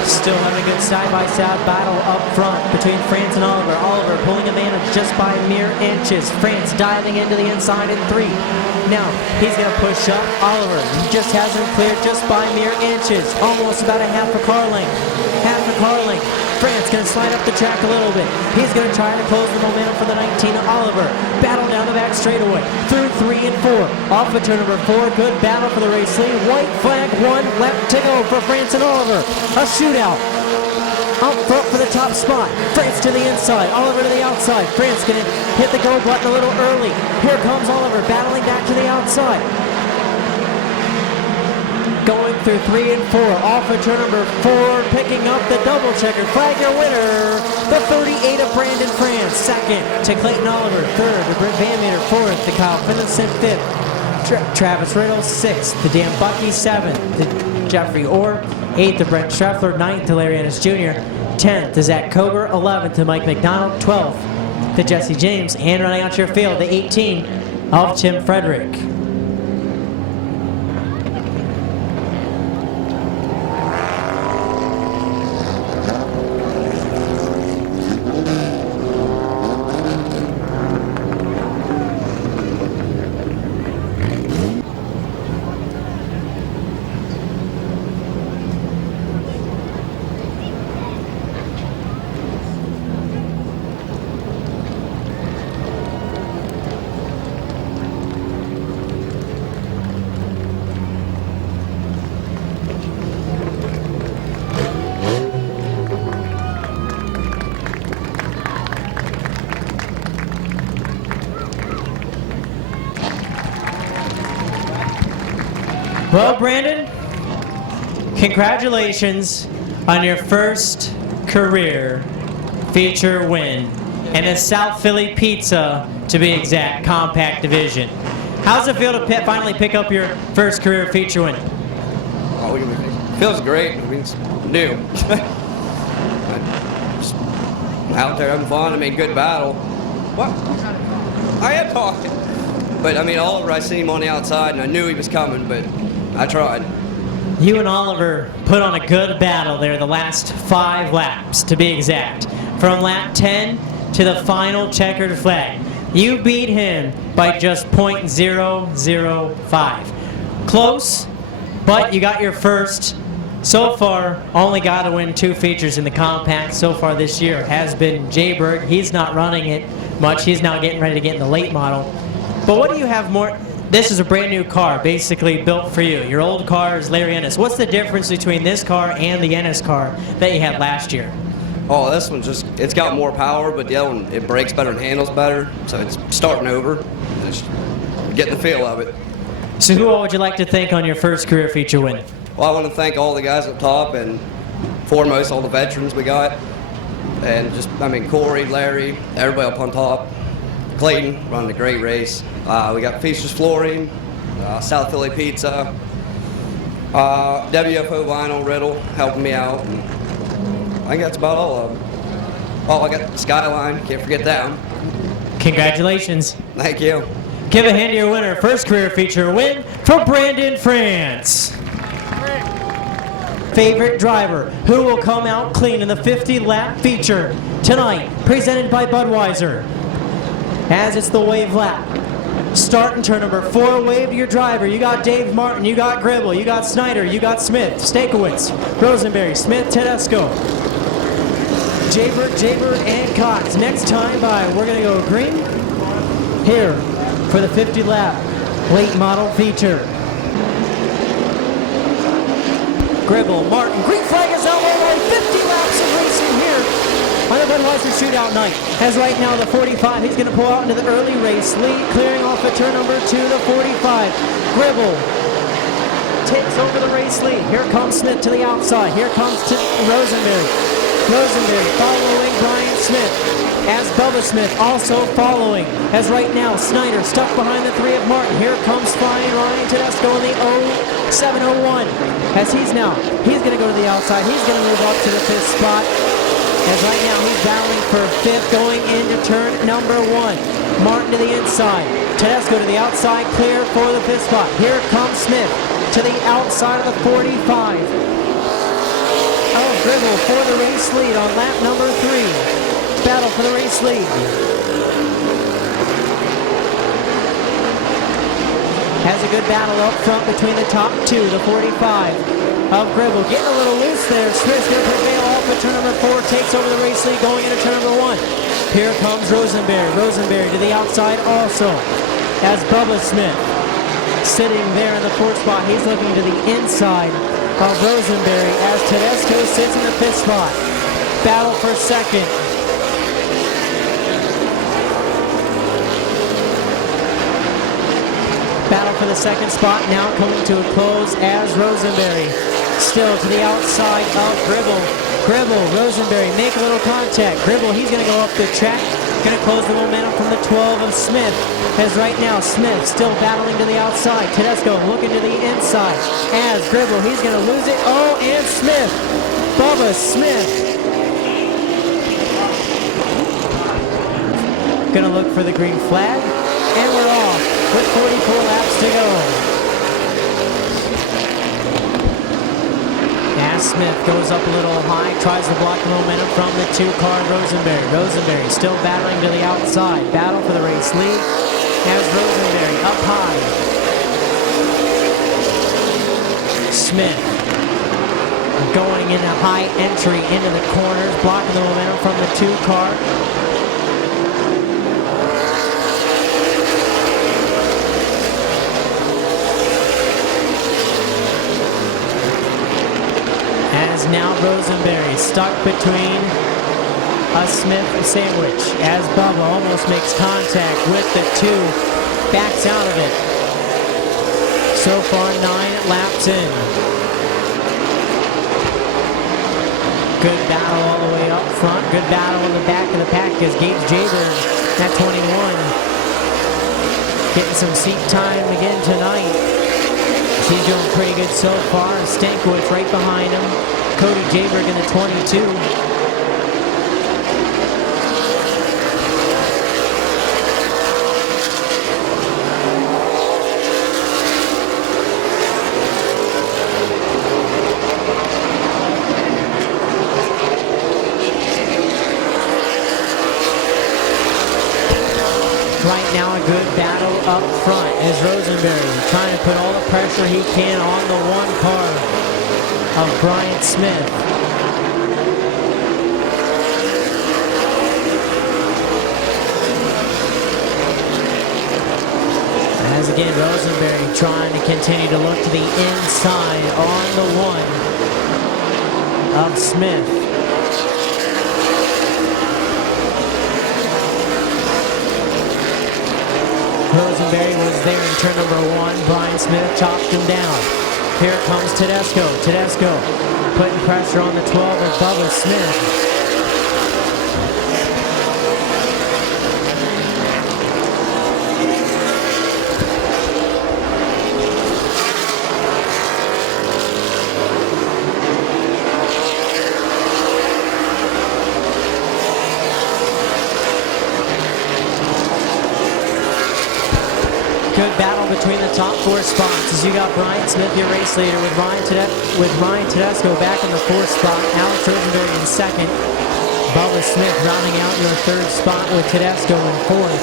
Still having a good side-by-side battle up front between France and Oliver. Oliver pulling advantage just by mere inches. France diving into the inside in 3. Now he's going to push up. Oliver just has him cleared just by mere inches. Almost about a half a car length. Half a car length. France going to slide up the track a little bit. He's going to try to close the momentum for the 19. Oliver battle down the back straightaway through 3 and 4. Off of turn number 4. Good battle for the race lead. White flag, 1 lap to go for France and Oliver. A shootout. Out front for the top spot. France to the inside. Oliver to the outside. France going to hit the go button a little early. Here comes Oliver battling back to the outside. Going through 3 and 4. Off of turn number 4. Picking up the double checker flag. Your winner, the 38 of Brandon France. Second to Clayton Oliver. Third to Britt Van Meter. Fourth to Kyle Finlayson. Fifth, Travis Riddle. Sixth to Dan Bucky. Seventh to Jeffrey Orr. 8th to Brent Schreffler, 9th to Larry Ennis Jr., 10th to Zach Kober, 11th to Mike McDonald, 12th to Jesse James, and running out your field, the 18 of Tim Frederick. Well, Brandon, congratulations on your first career feature win in the South Philly Pizza, to be exact, compact division. How's it feel to finally pick up your first career feature win? Oh, it feels great. I mean, it's new. Just out there having fun. I mean, good battle. What? I am talking. But, I mean, Oliver, I seen him on the outside, and I knew he was coming, but I tried. You and Oliver put on a good battle there the last 5 laps, to be exact. From lap 10 to the final checkered flag. You beat him by just .005. Close, but you got your first. So far, only got to win 2 features in the compact so far this year has been Jay Berg. He's not running it much. He's now getting ready to get in the late model. But what do you have more? This is a brand new car, basically built for you. Your old car is Larry Ennis. What's the difference between this car and the Ennis car that you had last year? Oh, this one just, it's got more power, but the other one, it brakes better and handles better. So it's starting over. Just getting the feel of it. So who all would you like to thank on your first career feature win? Well, I want to thank all the guys up top and foremost all the veterans we got. And just, I mean, Corey, Larry, everybody up on top. Clayton running a great race. We got Features Flooring, South Philly Pizza, WFO Vinyl, Riddle helping me out. And I think that's about all of them. Oh, I got Skyline, can't forget that one. Congratulations. Thank you. Give a hand to your winner. First career feature win for Brandon France. Favorite driver who will come out clean in the 50-lap feature tonight, presented by Budweiser. As it's the wave lap. Start and turn number 4, wave to your driver. You got Dave Martin, you got Gribble, you got Snyder, you got Smith, Stakowitz, Rosenberry, Smith, Tedesco, Jaybird, and Cox. Next time by, we're going to go green here for the 50-lap late model feature. Gribble, Martin, green flag is out, 50 laps of racing here on the Budweiser a shootout night. As right now the 45, he's going to pull out into the early race lead, clearing off at turn number 2, the 45. Gribble takes over the race lead. Here comes Smith to the outside. Here comes to Rosenberry. Rosenberry following Brian Smith. As Bubba Smith also following. As right now Snyder stuck behind the 3 of Martin. Here comes flying Ryan Tedesco in the 0701. As he's going to go to the outside. He's going to move up to the 5th spot. As right now he's battling for 5th going into turn number 1. Martin to the inside. Tedesco to the outside, clear for the 5th spot. Here comes Smith to the outside of the 45. Gribble for the race lead on lap number 3. Battle for the race lead. Has a good battle up front between the top 2, the 45 of Gribble. Getting a little loose there. Smith's going to prevail off at turn number 4. Takes over the race lead going into turn number 1. Here comes Rosenberry. Rosenberry to the outside also. As Bubba Smith sitting there in the 4th spot. He's looking to the inside of Rosenberry as Tedesco sits in the 5th spot. Battle for 2nd. Battle for the 2nd spot now coming to a close as Rosenberry still to the outside of Gribble. Gribble, Rosenberry make a little contact. Gribble, he's going to go up the track. Going to close the momentum from the 12 of Smith. As right now Smith still battling to the outside. Tedesco looking to the inside. As Gribble, he's going to lose it. Oh, and Smith. Bubba Smith. Going to look for the green flag. And we're off with 44 laps to go. As Smith goes up a little high, tries to block the momentum from the 2-car Rosenberry. Rosenberry still battling to the outside. Battle for the race lead. As Rosenberry up high. Smith going in a high entry into the corners, blocking the momentum from the 2-car. As now Rosenberry stuck between a Smith sandwich as Bubba almost makes contact with the 2, backs out of it. So far 9 laps in. Good battle all the way up front. Good battle in the back of the pack as Gabe Jaber at 21 getting some seat time again tonight. He's doing pretty good so far. Stankiewicz right behind him. Cody Jaberg in the 22. Right now a good battle up front as Rosenberry trying to put all the pressure he can on the 1 car of Brian Smith. As again Rosenberry trying to continue to look to the inside on the 1 of Smith. Rosenberry was there in turn number 1. Brian Smith chopped him down. Here comes Tedesco. Tedesco putting pressure on the 12 of Bubba Smith. Good battle between the top 4 spots as you got Brian Smith, your race leader, with Ryan Tedesco back in the 4th spot. Alex Rosenberry in 2nd. Bubba Smith rounding out your 3rd spot with Tedesco in 4th.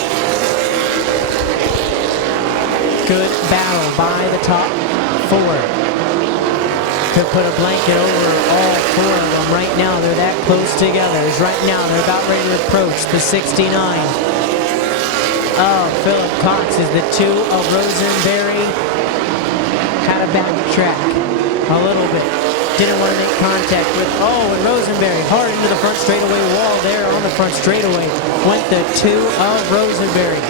Good battle by the top 4. Could put a blanket over all 4 of them. Right now they're that close together. As right now they're about ready to approach the 69. Philip Cox is the 2 of Rosenberry. Had to backtrack a little bit. Didn't want to make contact with, and Rosenberry hard into the front straightaway wall there on the front straightaway went the 2 of Rosenberry.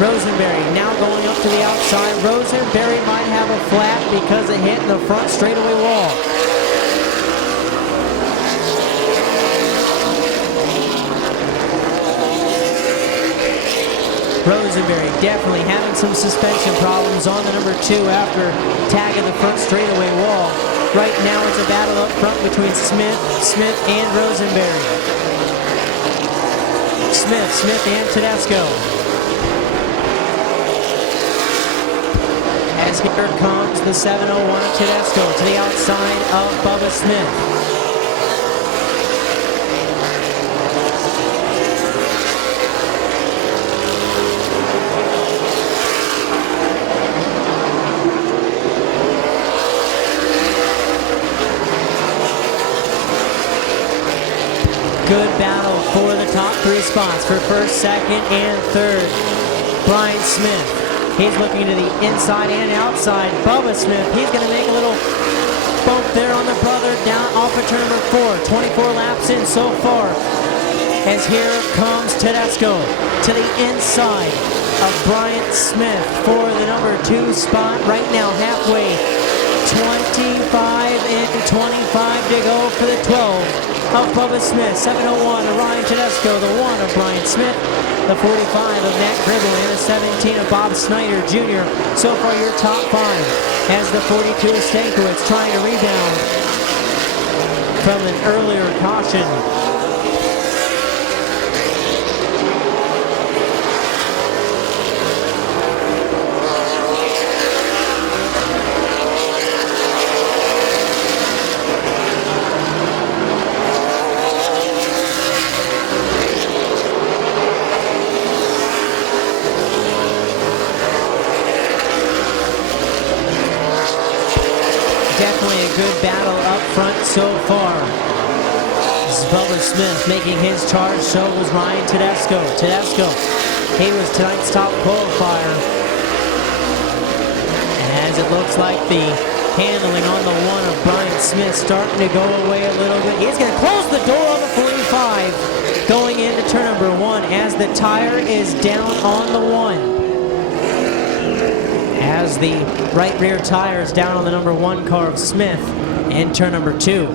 Rosenberry now going up to the outside. Rosenberry might have a flat because it hit the front straightaway wall. Rosenberry definitely having some suspension problems on the number 2 after tagging the front straightaway wall. Right now it's a battle up front between Smith and Rosenberry. Smith and Tedesco. As here comes the 701 of Tedesco to the outside of Bubba Smith. Good battle for the top 3 spots for first, second, and third. Brian Smith, he's looking to the inside and outside. Bubba Smith, he's going to make a little bump there on the brother down off of turn number 4. 24 laps in so far. As here comes Tedesco to the inside of Brian Smith for the number 2 spot. Right now halfway, 25 and 25 to go for the 12. Of Bubba Smith, 701 of Ryan Tedesco, the 1 of Brian Smith, the 45 of Matt Gribble, and the 17 of Bob Snyder Jr. So far your top 5 as the 42 of Stankiewicz trying to rebound from an earlier caution. Definitely a good battle up front so far. This is Bubba Smith making his charge, so was Ryan Tedesco. Tedesco, he was tonight's top qualifier. As it looks like the handling on the 1 of Brian Smith starting to go away a little bit. He's going to close the door on the 45 going into turn number 1 as the tire is down on the 1. As the right rear tire is down on the number 1 car of Smith in turn number 2.